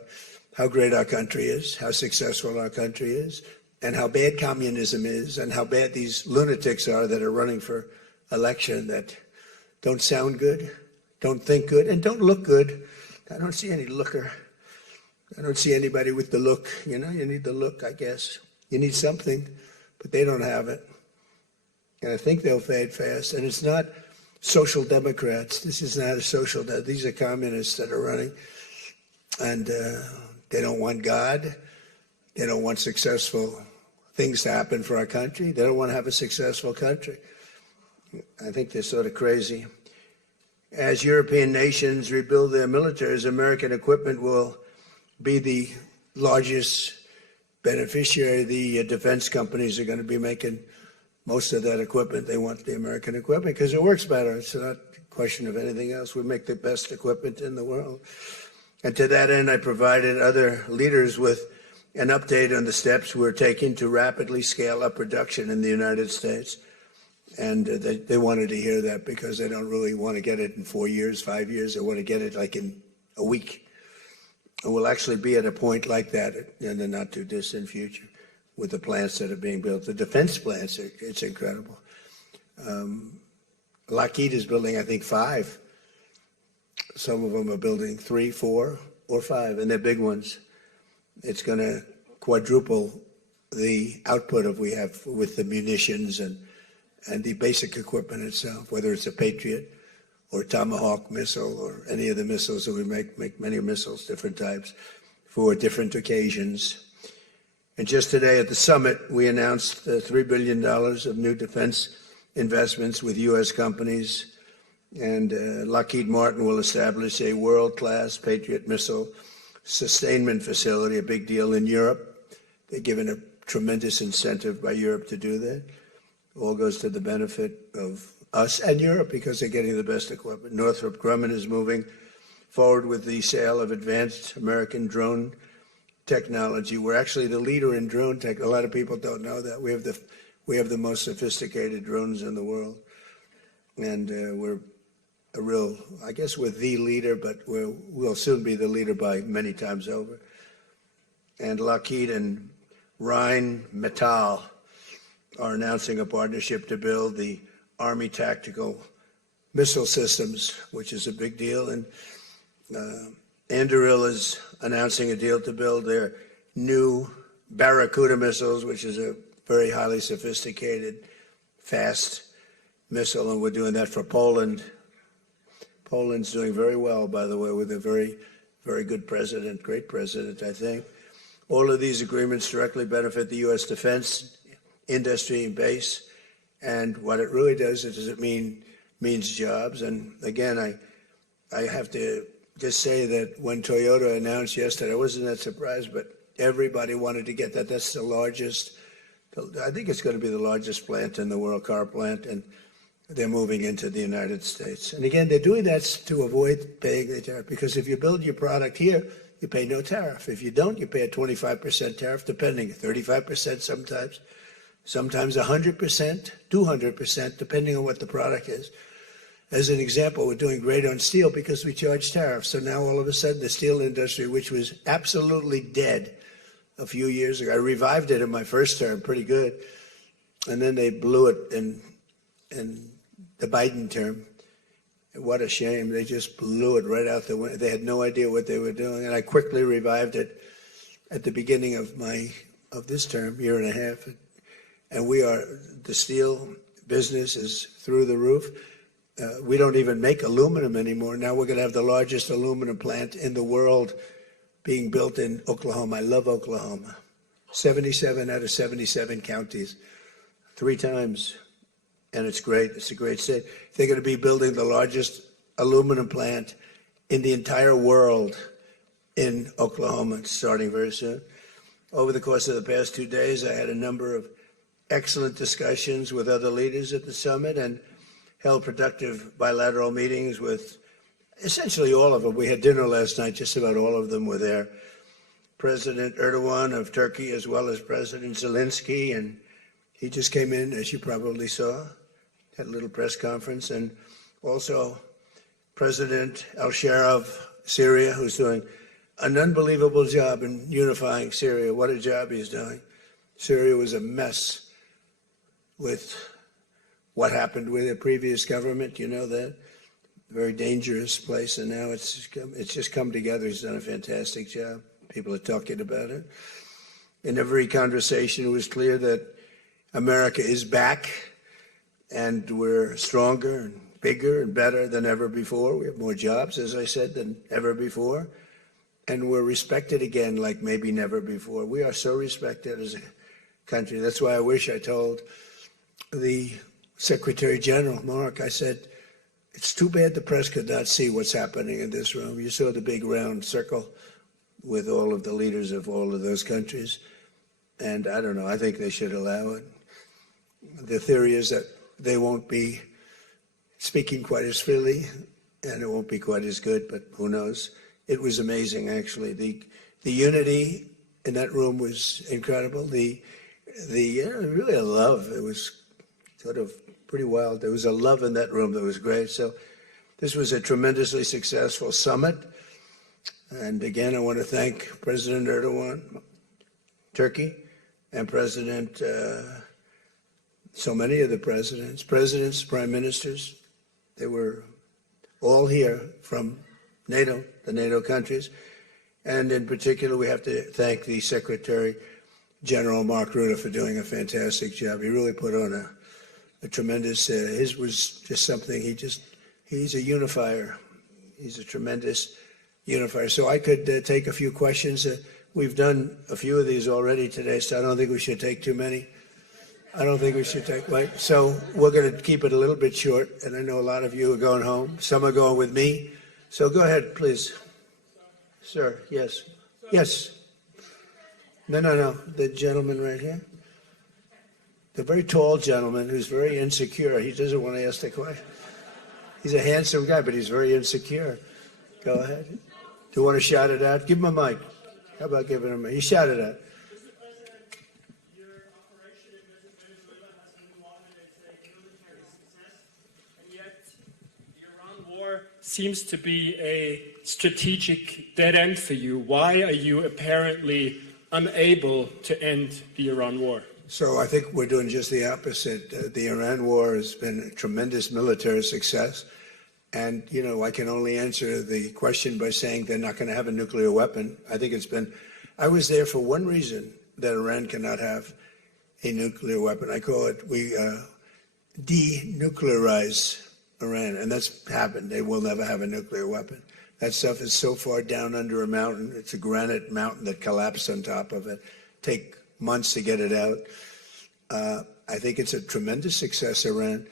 how great our country is, how successful our country is, and how bad communism is, and how bad these lunatics are that are running for election that don't sound good, don't think good, and don't look good. I don't see any looker. I don't see anybody with the look. You need the look, I guess. You need something, but they don't have it. And I think they'll fade fast. And it's not social democrats. This is not a social these are communists that are running. And they don't want God. They don't want successful things to happen for our country. They don't want to have a successful country. I think they're sort of crazy. As European nations rebuild their militaries, American equipment will be the largest beneficiary. The defense companies are going to be making most of that equipment. They want the American equipment because it works better. It's not a question of anything else. We make the best equipment in the world. And to that end, I provided other leaders with an update on the steps we're taking to rapidly scale up production in the United States. And they wanted to hear that because they don't really want to get it in 4 years, 5 years. They want to get it like in a week. And we'll actually be at a point like that in the not too distant future with the plants that are being built. The defense plants, it's incredible. Lockheed is building, I think, 5 Some of them are building 3, 4, or 5, and they're big ones. It's going to quadruple the output of we have with the munitions and the basic equipment itself, whether it's a Patriot or Tomahawk missile or any of the missiles that we make many missiles, different types, for different occasions. And just today at the summit, we announced $3 billion of new defense investments with U.S. companies. And Lockheed Martin will establish a world-class Patriot missile sustainment facility, a big deal in Europe. They're given a tremendous incentive by Europe to do that. All goes to the benefit of us and Europe because they're getting the best equipment. Northrop Grumman is moving forward with the sale of advanced American drone technology. We're actually the leader in drone tech. A lot of people don't know that. We have the most sophisticated drones in the world. And we're a real, I guess we're the leader, but we'll soon be the leader by many times over. And Lockheed and Rheinmetall are announcing a partnership to build the Army Tactical Missile Systems, which is a big deal. And Anduril is announcing a deal to build their new Barracuda missiles, which is a very highly sophisticated, fast missile, and we're doing that for Poland. Poland's doing very well, by the way, with a very, very good president, great president, I think. All of these agreements directly benefit the U.S. defense industry and base, and what it really does is it means jobs. And again, I have to just say that when Toyota announced yesterday, I wasn't that surprised, but everybody wanted to get that. That's the largest, I think it's going to be the largest plant in the world, car plant, and they're moving into the United States. And again, they're doing that to avoid paying the tariff, because if you build your product here, you pay no tariff. If you don't, you pay a 25% tariff, depending, 35% sometimes 100%, 200%, depending on what the product is. As an example, we're doing great on steel because we charge tariffs. So now all of a sudden the steel industry, which was absolutely dead a few years ago, I revived it in my first term, pretty good. And then they blew it in the Biden term. What a shame. They just blew it right out the window. They had no idea what they were doing. And I quickly revived it at the beginning of this term, year and a half. And the steel business is through the roof. We don't even make aluminum anymore. Now we're going to have the largest aluminum plant in the world being built in Oklahoma. I love Oklahoma. 77 out of 77 counties, 3 times. And it's great. It's a great state. They're going to be building the largest aluminum plant in the entire world in Oklahoma, starting very soon. Over the course of the past 2 days, I had a number of excellent discussions with other leaders at the summit and held productive bilateral meetings with essentially all of them. We had dinner last night, just about all of them were there. President Erdogan of Turkey, as well as President Zelensky, and he just came in, as you probably saw, had a little press conference, and also President al-Shara of Syria, who's doing an unbelievable job in unifying Syria. What a job he's doing. Syria was a mess with what happened with the previous government, you know that. Very dangerous place, and now it's just come together. He's done a fantastic job. People are talking about it. In every conversation, it was clear that America is back, and we're stronger and bigger and better than ever before. We have more jobs, as I said, than ever before. And we're respected again like maybe never before. We are so respected as a country. That's why I wish I told the Secretary General, Mark, I said, it's too bad the press could not see what's happening in this room. You saw the big round circle with all of the leaders of all of those countries. And I don't know, I think they should allow it. The theory is that they won't be speaking quite as freely and it won't be quite as good, but who knows? It was amazing, actually. The unity in that room was incredible. Really a love. It was sort of pretty wild. There was a love in that room that was great. So this was a tremendously successful summit. And again, I want to thank President Erdogan, Turkey, and President, so many of the presidents, prime ministers. They were all here from NATO, the NATO countries. And in particular, we have to thank the Secretary General Mark Rutte for doing a fantastic job. He really put on a tremendous, his was just something, he's a unifier. He's a tremendous unifier. So I could take a few questions. We've done a few of these already today, so I don't think we should take too many. I don't think we should take, right? So we're going to keep it a little bit short, and I know a lot of you are going home. Some are going with me. So go ahead, please. Sir, yes. Yes. No. The gentleman right here. The very tall gentleman who's very insecure. He doesn't want to ask the question. He's a handsome guy, but he's very insecure. Go ahead. Do you want to shout it out? Give him a mic. How about giving him a mic? You shout it out. Seems to be a strategic dead end for you. Why are you apparently unable to end the Iran war? So I think we're doing just the opposite. The Iran war has been a tremendous military success. And, you know, I can only answer the question by saying they're not going to have a nuclear weapon. I think I was there for one reason, that Iran cannot have a nuclear weapon. I call it, we denuclearize Iran, and that's happened. They will never have a nuclear weapon. That stuff is so far down under a mountain. It's a granite mountain that collapsed on top of it. Take months to get it out. I think it's a tremendous success, Iran.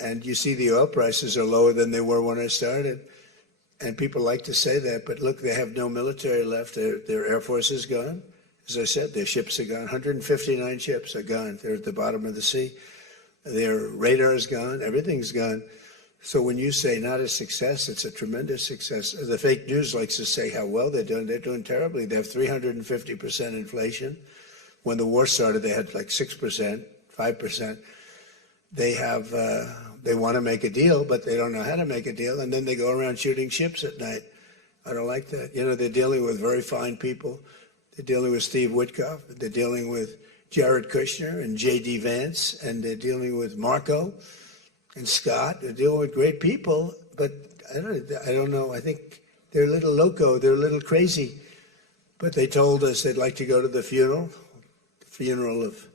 And you see the oil prices are lower than they were when I started. And people like to say that, but look, they have no military left. Their Air Force is gone. As I said, their ships are gone. 159 ships are gone. They're at the bottom of the sea. Their radar is gone. Everything's gone. So when you say not a success, it's a tremendous success. The fake news likes to say how well they're doing. They're doing terribly. They have 350% inflation. When the war started, they had like 6%, 5%. They want to make a deal, but they don't know how to make a deal. And then they go around shooting ships at night. I don't like that. You know, they're dealing with very fine people. They're dealing with Steve Witkoff. They're dealing with Jared Kushner and J.D. Vance. And they're dealing with Marco and Scott. They're dealing with great people, but I don't know. I think they're a little loco. They're a little crazy. But they told us they'd like to go to the funeral of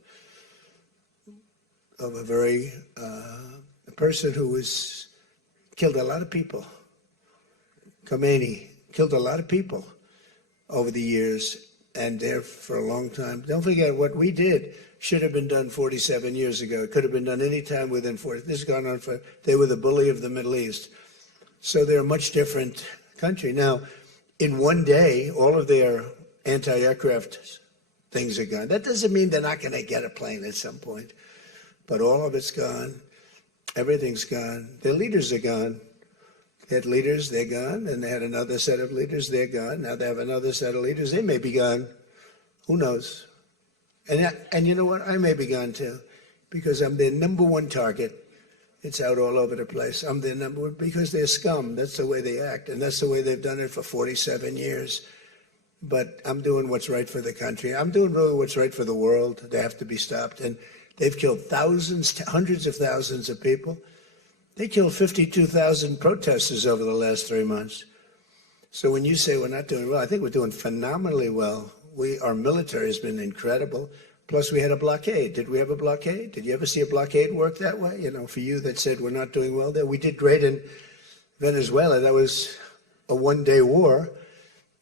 a person who was killed a lot of people. Khomeini killed a lot of people over the years, and there for a long time. Don't forget what we did should have been done 47 years ago. It could have been done any time within 40. This has gone on for, they were the bully of the Middle East. So they're a much different country. Now, in one day, all of their anti-aircraft things are gone. That doesn't mean they're not going to get a plane at some point. But all of it's gone. Everything's gone. Their leaders are gone. They had leaders, they're gone. And they had another set of leaders, they're gone. Now they have another set of leaders, they may be gone. Who knows? And you know what? I may be gone too, because I'm their number one target. It's out all over the place. I'm their number one because they're scum. That's the way they act, and that's the way they've done it for 47 years. But I'm doing what's right for the country. I'm doing really what's right for the world. They have to be stopped. And they've killed thousands, hundreds of thousands of people. They killed 52,000 protesters over the last 3 months. So when you say we're not doing well, I think we're doing phenomenally well. Our military has been incredible. Plus, we had a blockade. Did we have a blockade? Did you ever see a blockade work that way? You know, for you that said we're not doing well there, we did great in Venezuela. That was a one-day war,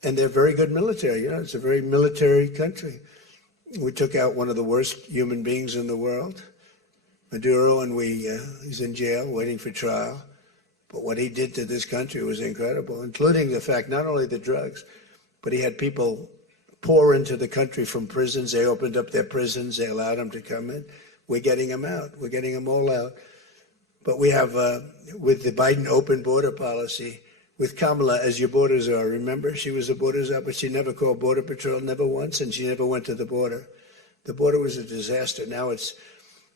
and they're very good military. You know, it's a very military country. We took out one of the worst human beings in the world, Maduro, and he's in jail waiting for trial. But what he did to this country was incredible, including the fact not only the drugs, but he had people pour into the country from prisons. They opened up their prisons. They allowed them to come in. We're getting them out. We're getting them all out. But we have, with the Biden open border policy, with Kamala as your borders are. Remember, she was a borders out, but she never called Border Patrol, never once, and she never went to the border. The border was a disaster. Now it's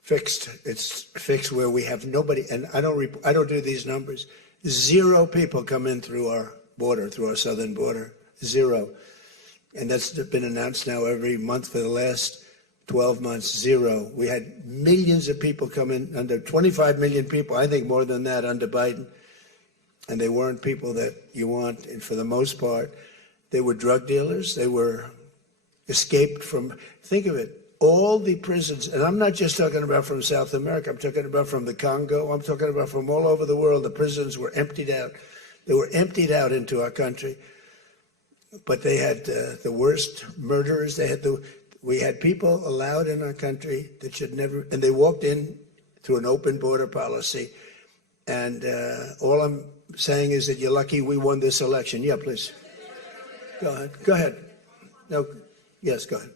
fixed. It's fixed where we have nobody, and I don't do these numbers. 0 people come in through our border, through our southern border. 0. And that's been announced now every month for the last 12 months, 0. We had millions of people come in, under 25 million people, I think more than that under Biden. and they weren't people that you want. And for the most part, they were drug dealers. They were escaped from, think of it, all the prisons, and I'm not just talking about from South America, I'm talking about from the Congo, I'm talking about from all over the world. The prisons were emptied out. They were emptied out into our country. But they had the worst murderers. We had people allowed in our country that should never, and they walked in through an open border policy. And all I'm saying is that you're lucky we won this election. Yeah, please. Go ahead. Go ahead. No, yes, go ahead.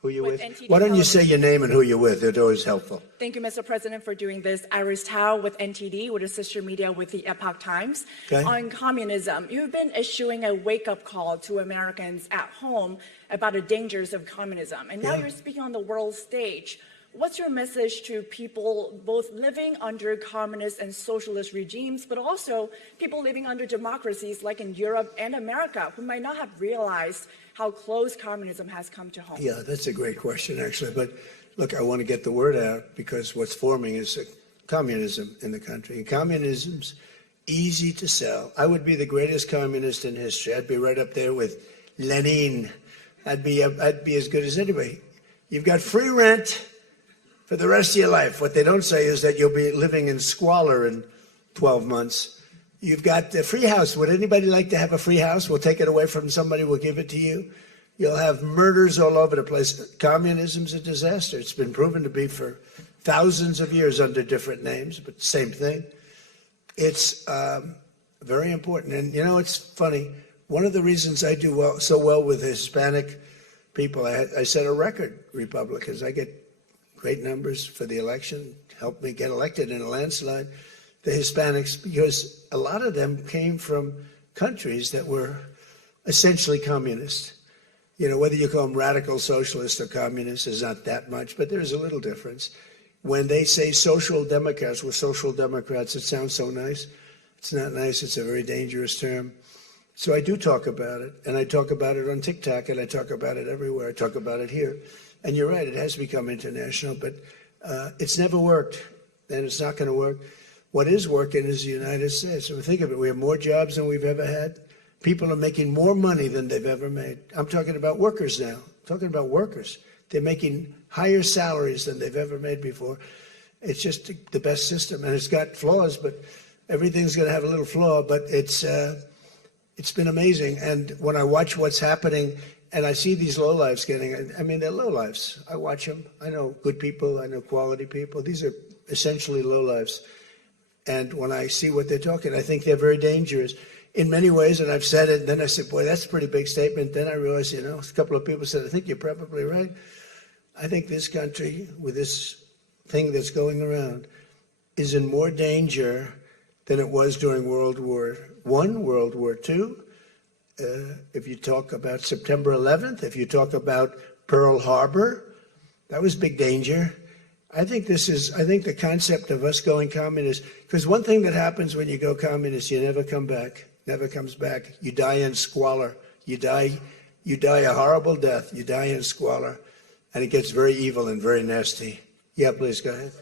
Who you with? Why don't you say your name and who you're with? It's always helpful. Thank you, Mr. President, for doing this. Iris Tao with NTD, with a sister media with the Epoch Times. Okay. On communism, you've been issuing a wake-up call to Americans at home about the dangers of communism. And now you're speaking on the world stage. What's your message to people both living under communist and socialist regimes, but also people living under democracies like in Europe and America who might not have realized how close communism has come to home? Yeah, that's a great question, actually. But look, I want to get the word out because what's forming is communism in the country. And communism's easy to sell. I would be the greatest communist in history. I'd be right up there with Lenin. I'd be as good as anybody. You've got free rent for the rest of your life. What they don't say is that you'll be living in squalor in 12 months. You've got a free house. Would anybody like to have a free house? We'll take it away from somebody. We'll give it to you. You'll have murders all over the place. Communism's a disaster. It's been proven to be for thousands of years under different names, but same thing. It's very important. And, you know, it's funny. One of the reasons I do so well with Hispanic people, I set a record, Republicans. I get great numbers for the election, helped me get elected in a landslide. The Hispanics, because a lot of them came from countries that were essentially communist. You know, whether you call them radical socialist or communist is not that much, but there's a little difference. When they say social democrats, we're social democrats, it sounds so nice. It's not nice. It's a very dangerous term. So I do talk about it, and I talk about it on TikTok, and I talk about it everywhere. I talk about it here. And you're right, it has become international, but it's never worked, and it's not going to work. What is working is the United States. So think of it, we have more jobs than we've ever had. People are making more money than they've ever made. I'm talking about workers now. I'm talking about workers. They're making higher salaries than they've ever made before. It's just the best system, and it's got flaws, but everything's going to have a little flaw, but it's been amazing. And when I watch what's happening, and I see these lowlifes getting, I mean, they're lowlifes. I watch them. I know good people. I know quality people. These are essentially lowlifes. And when I see what they're talking, I think they're very dangerous in many ways. And I've said it. And then I said, boy, that's a pretty big statement. Then I realized, you know, a couple of people said, I think you're probably right. I think this country, with this thing that's going around, is in more danger than it was during World War I, World War II. If you talk about September 11th, if you talk about Pearl Harbor, that was big danger. I think the concept of us going communist, because one thing that happens when you go communist, you never come back, never comes back. You die in squalor. You die a horrible death. You die in squalor, and it gets very evil and very nasty. Yeah, please go ahead.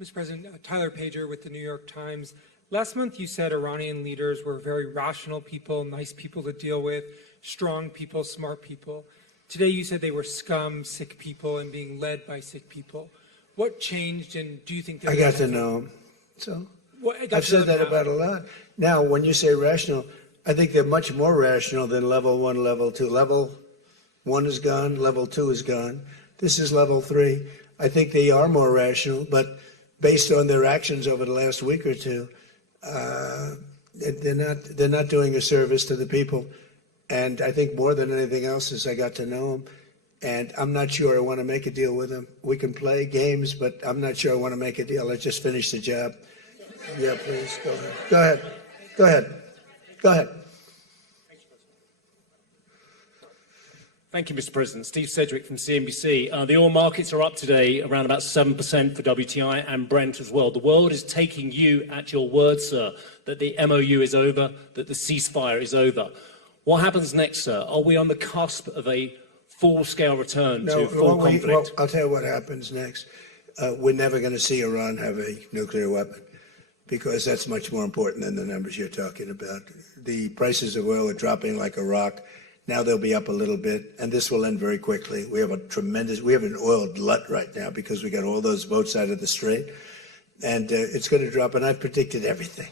Mr. President, Tyler Pager with the New York Times. Last month you said Iranian leaders were very rational people, nice people to deal with, strong people, smart people. Today you said they were scum, sick people, and being led by sick people. What changed, and do you think... I got to know them. So I've said that about a lot. Now, when you say rational, I think they're much more rational than level 1, level 2. Level 1 is gone, level 2 is gone. This is level 3. I think they are more rational, but based on their actions over the last week or two, they're not doing a service to the people. And I think more than anything else is I got to know them. And I'm not sure I want to make a deal with them. We can play games, but I'm not sure I want to make a deal. Let's just finish the job. Yeah, please, go ahead. Go ahead. Go ahead. Go ahead. Thank you, Mr. President. Steve Sedgwick from CNBC. The oil markets are up today around about 7% for WTI and Brent as well. The world is taking you at your word, sir, that the MOU is over, that the ceasefire is over. What happens next, sir? Are we on the cusp of a full-scale return No, to full conflict? well, I'll tell you what happens next. We're never going to see Iran have a nuclear weapon because that's much more important than the numbers you're talking about. The prices of oil are dropping like a rock. Now they'll be up a little bit, and this will end very quickly. We have an oil glut right now because we got all those boats out of the strait, and it's going to drop, and I've predicted everything.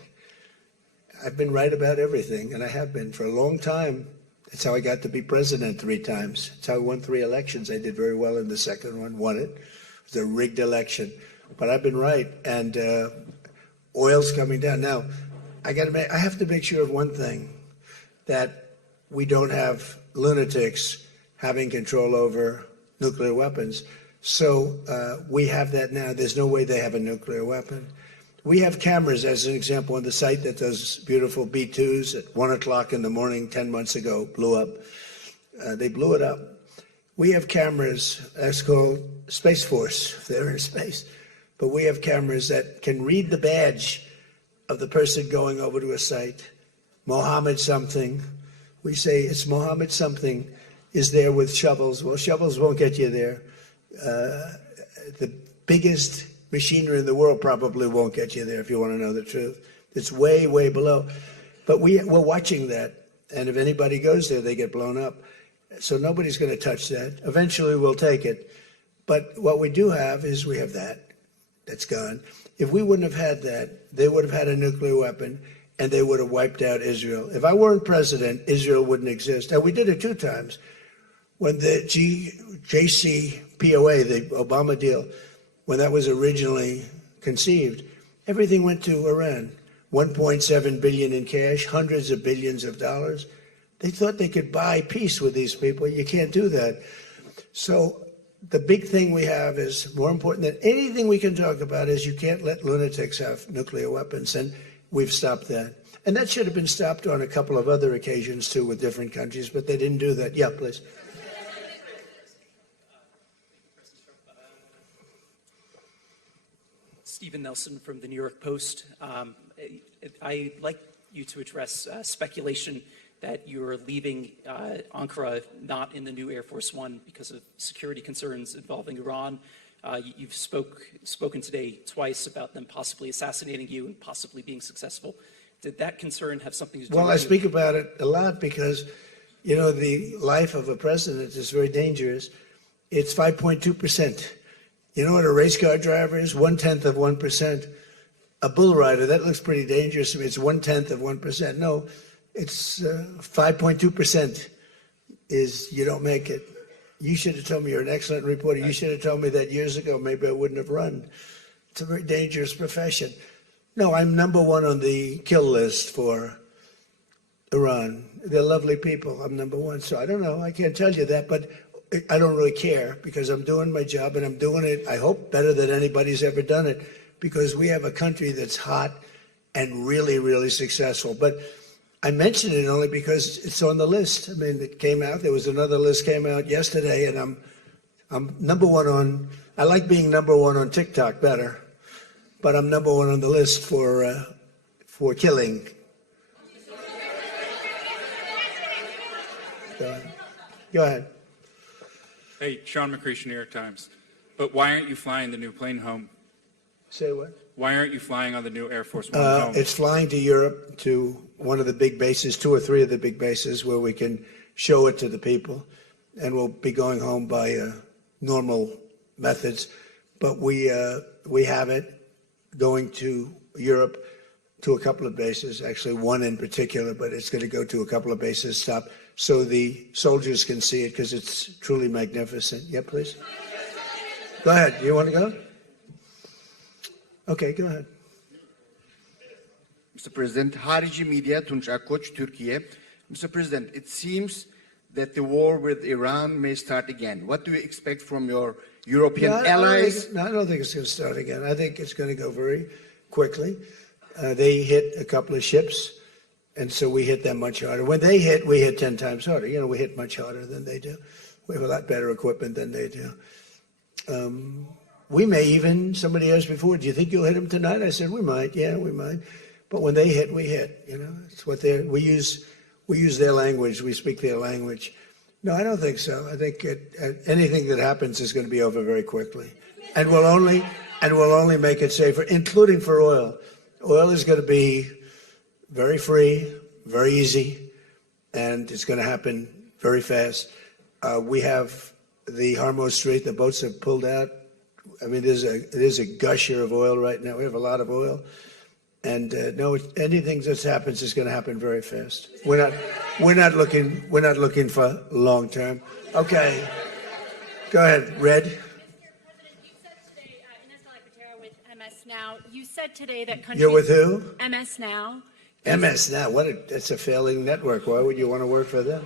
I've been right about everything, and I have been for a long time. That's how I got to be president 3 times. That's how I won 3 elections. I did very well in the second one, won it. It was a rigged election, but I've been right, and oil's coming down. Now, I have to make sure of one thing, that we don't have lunatics having control over nuclear weapons. So we have that now. There's no way they have a nuclear weapon. We have cameras, as an example, on the site that those beautiful B-2s at 1 o'clock in the morning 10 months ago blew up. They blew it up. We have cameras, that's called Space Force, if they're in space. But we have cameras that can read the badge of the person going over to a site. Mohammed something. We say it's Mohammed something is there with shovels. Well, shovels won't get you there. The biggest machinery in the world probably won't get you there if you want to know the truth. It's way, way below. But we're watching that. And if anybody goes there, they get blown up. So nobody's going to touch that. Eventually we'll take it. But what we do have is we have that. That's gone. If we wouldn't have had that, they would have had a nuclear weapon and they would have wiped out Israel. If I weren't president, Israel wouldn't exist. And we did it 2 times. When the JCPOA, the Obama deal, when that was originally conceived, everything went to Iran. 1.7 billion in cash, hundreds of billions of dollars. They thought they could buy peace with these people. You can't do that. So the big thing we have is more important than anything we can talk about is you can't let lunatics have nuclear weapons. And we've stopped that. And that should have been stopped on a couple of other occasions too with different countries, but they didn't do that. Yeah, please. Stephen Nelson from the New York Post. I'd like you to address speculation that you're leaving Ankara not in the new Air Force One because of security concerns involving Iran. You've spoken today twice about them possibly assassinating you and possibly being successful. Did that concern have something to do with it? Well, I speak about it a lot because, you know, the life of a president is very dangerous. It's 5.2%. You know what a race car driver is? 1/10 of 1%. A bull rider, that looks pretty dangerous to me. It's 1/10 of 1%. No, it's 5.2% is you don't make it. You should have told me, you're an excellent reporter. You should have told me that years ago. Maybe I wouldn't have run. It's a very dangerous profession. No, I'm #1 on the kill list for Iran. They're lovely people. I'm #1. So I don't know. I can't tell you that, but I don't really care because I'm doing my job and I'm doing it, I hope, better than anybody's ever done it because we have a country that's hot and really, really successful. But I mention it only because it's on the list. I mean, it came out. There was another list came out yesterday, and I'm #1 on. I like being #1 on TikTok better, but I'm #1 on the list for killing. Go ahead. Hey, Sean McCreesh, New York Times. But why aren't you flying the new plane home? Say what? Why aren't you flying on the new Air Force One home? It's flying to Europe, to one of the big bases, 2 or 3 of the big bases, where we can show it to the people. And we'll be going home by normal methods. But we have it going to Europe to a couple of bases, actually 1 in particular, but it's going to go to a couple of bases, stop, so the soldiers can see it because it's truly magnificent. Yeah, please. Go ahead. You want to go? Okay, go ahead. Mr. President, Harici Media, Tunç Akkoç, Türkiye. Mr. President, it seems that the war with Iran may start again. What do you expect from your European allies? I don't think it's going to start again. I think it's going to go very quickly. They hit a couple of ships, and so we hit them much harder. When they hit, we hit 10 times harder. You know, we hit much harder than they do. We have a lot better equipment than they do. We may even, somebody asked before, do you think you'll hit them tonight? I said, we might. Yeah, we might. But when they hit, we hit. You know, it's what we use their language. We speak their language. No, I don't think so. I think anything that happens is going to be over very quickly, and will only make it safer, including for oil. Oil is going to be very free, very easy, and it's going to happen very fast. We have the Hormuz Strait. The boats have pulled out. I mean, there's a gusher of oil right now. We have a lot of oil. And no, anything that happens is going to happen very fast. We're not looking for long term. Okay, go ahead, Red. Now, you said today that countries... You're with who? MS Now. MS Now. That's a failing network. Why would you want to work for them?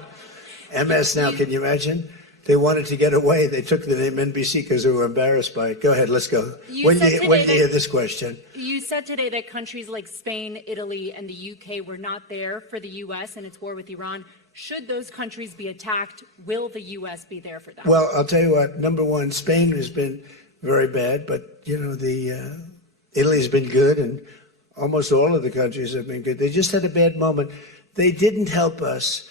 MS Now. Can you imagine? They wanted to get away. They took the name NBC because they were embarrassed by it. Go ahead, let's go. When do you hear this question? You said today that countries like Spain, Italy, and the UK were not there for the U.S. and its war with Iran. Should those countries be attacked, will the U.S. be there for them? Well, I'll tell you what. Number one, Spain has been very bad, but, you know, Italy's been good, and almost all of the countries have been good. They just had a bad moment. They didn't help us.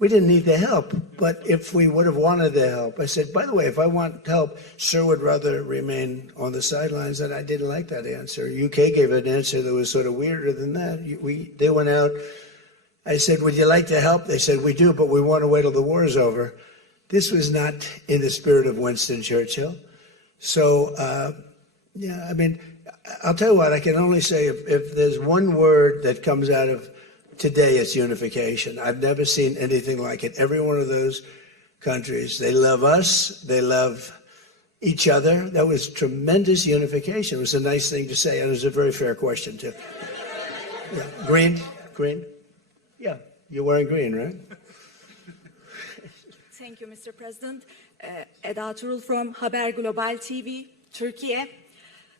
We didn't need their help, but if we would have wanted their help, I said, by the way, if I want help, Sir would rather remain on the sidelines, and I didn't like that answer. UK gave an answer that was sort of weirder than that. They went out. I said, would you like to help? They said, we do, but we want to wait till the war is over. This was not in the spirit of Winston Churchill. So, yeah, I mean, I'll tell you what, I can only say if there's one word that comes out of today, it's unification. I've never seen anything like it. Every one of those countries, they love us, they love each other. That was tremendous unification. It was a nice thing to say, and it was a very fair question, too. Yeah. Green? Yeah, you're wearing green, right? Thank you, Mr. President. Eda Turul from Haber Global TV, Turkey.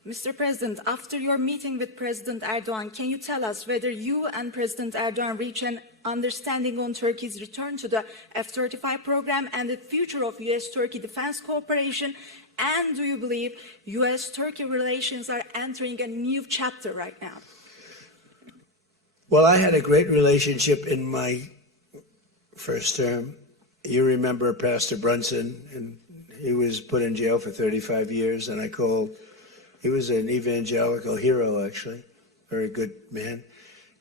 Mr. President, after your meeting with President Erdogan, can you tell us whether you and President Erdogan reach an understanding on Turkey's return to the F-35 program and the future of U.S.-Turkey defense cooperation? And do you believe U.S.-Turkey relations are entering a new chapter right now? Well, I had a great relationship in my first term. You remember Pastor Brunson, and he was put in jail for 35 years, and I called. He was an evangelical hero, actually, very good man.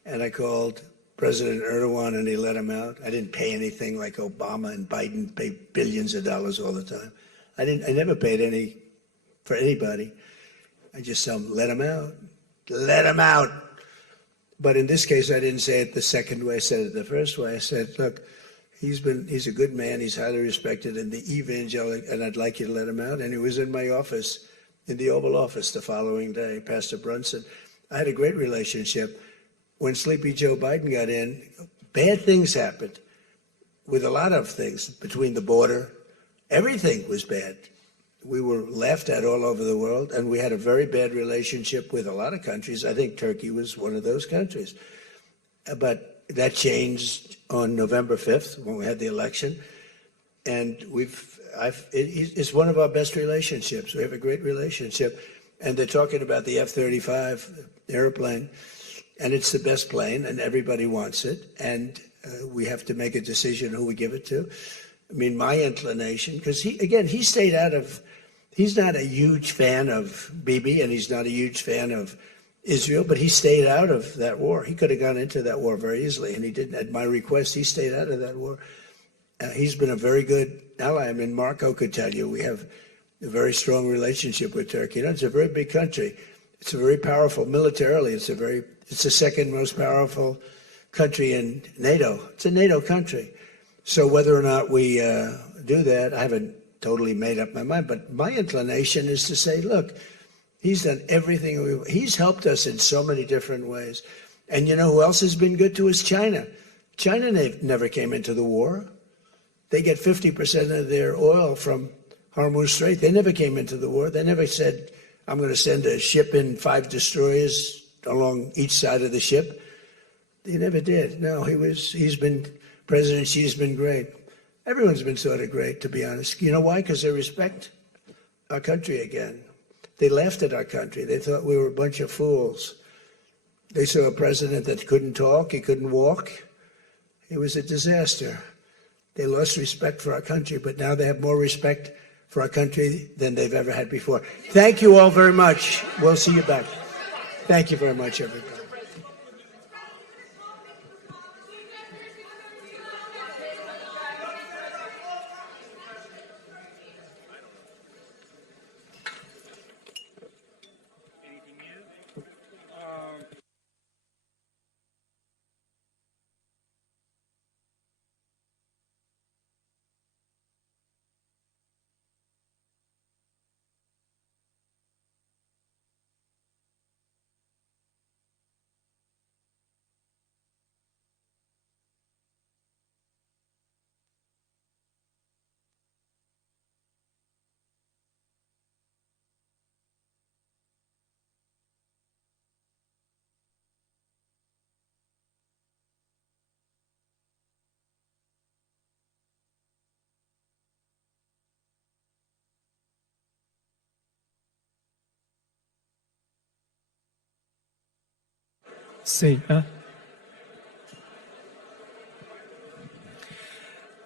And I called President Erdogan, and he let him out. I didn't pay anything like Obama and Biden pay billions of dollars all the time. I never paid any for anybody. I just tell him, let him out. Let him out. But in this case, I didn't say it the second way. I said it the first way. I said, look, he's a good man. He's highly respected in the evangelical, and I'd like you to let him out. And he was in my office, in the Oval Office the following day, Pastor Brunson. I had a great relationship. When Sleepy Joe Biden got in, bad things happened with a lot of things between the border. Everything was bad. We were laughed at all over the world, and we had a very bad relationship with a lot of countries. I think Turkey was one of those countries. But that changed on November 5th when we had the election. And it's one of our best relationships. We have a great relationship. And they're talking about the F-35 airplane, and it's the best plane, and everybody wants it. And we have to make a decision who we give it to. I mean, my inclination, because he stayed out of, he's not a huge fan of Bibi, and he's not a huge fan of Israel, but he stayed out of that war. He could have gone into that war very easily, and he didn't. At my request, he stayed out of that war. He's been a very good ally. I mean, Marco could tell you we have a very strong relationship with Turkey. You know, it's a very big country. It's a very powerful militarily. It's the second most powerful country in NATO. It's a NATO country. So whether or not we do that, I haven't totally made up my mind. But my inclination is to say, look, he's done everything. He's helped us in so many different ways. And you know who else has been good to us? China. China never came into the war. They get 50% of their oil from Hormuz Strait. They never came into the war. They never said, I'm going to send a ship in 5 destroyers along each side of the ship. They never did. No, President Xi's been great. Everyone's been sort of great, to be honest. You know why? Because they respect our country again. They laughed at our country. They thought we were a bunch of fools. They saw a president that couldn't talk, he couldn't walk. It was a disaster. They lost respect for our country, but now they have more respect for our country than they've ever had before. Thank you all very much. We'll see you back. Thank you very much, everybody.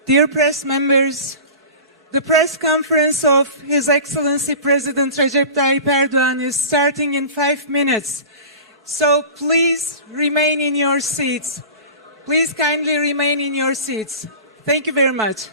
Dear press members, the press conference of His Excellency President Recep Tayyip Erdogan is starting in 5 minutes. So please remain in your seats. Please kindly remain in your seats. Thank you very much.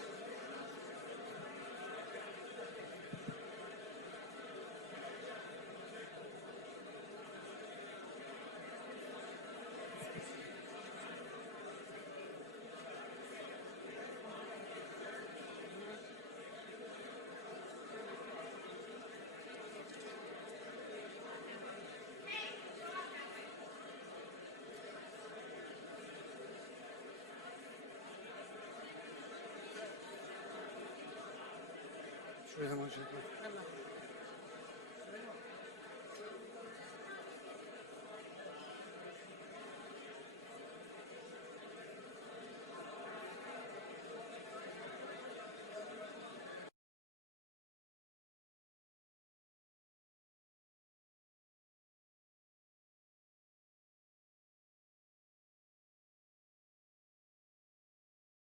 Şuraya hemen çekelim.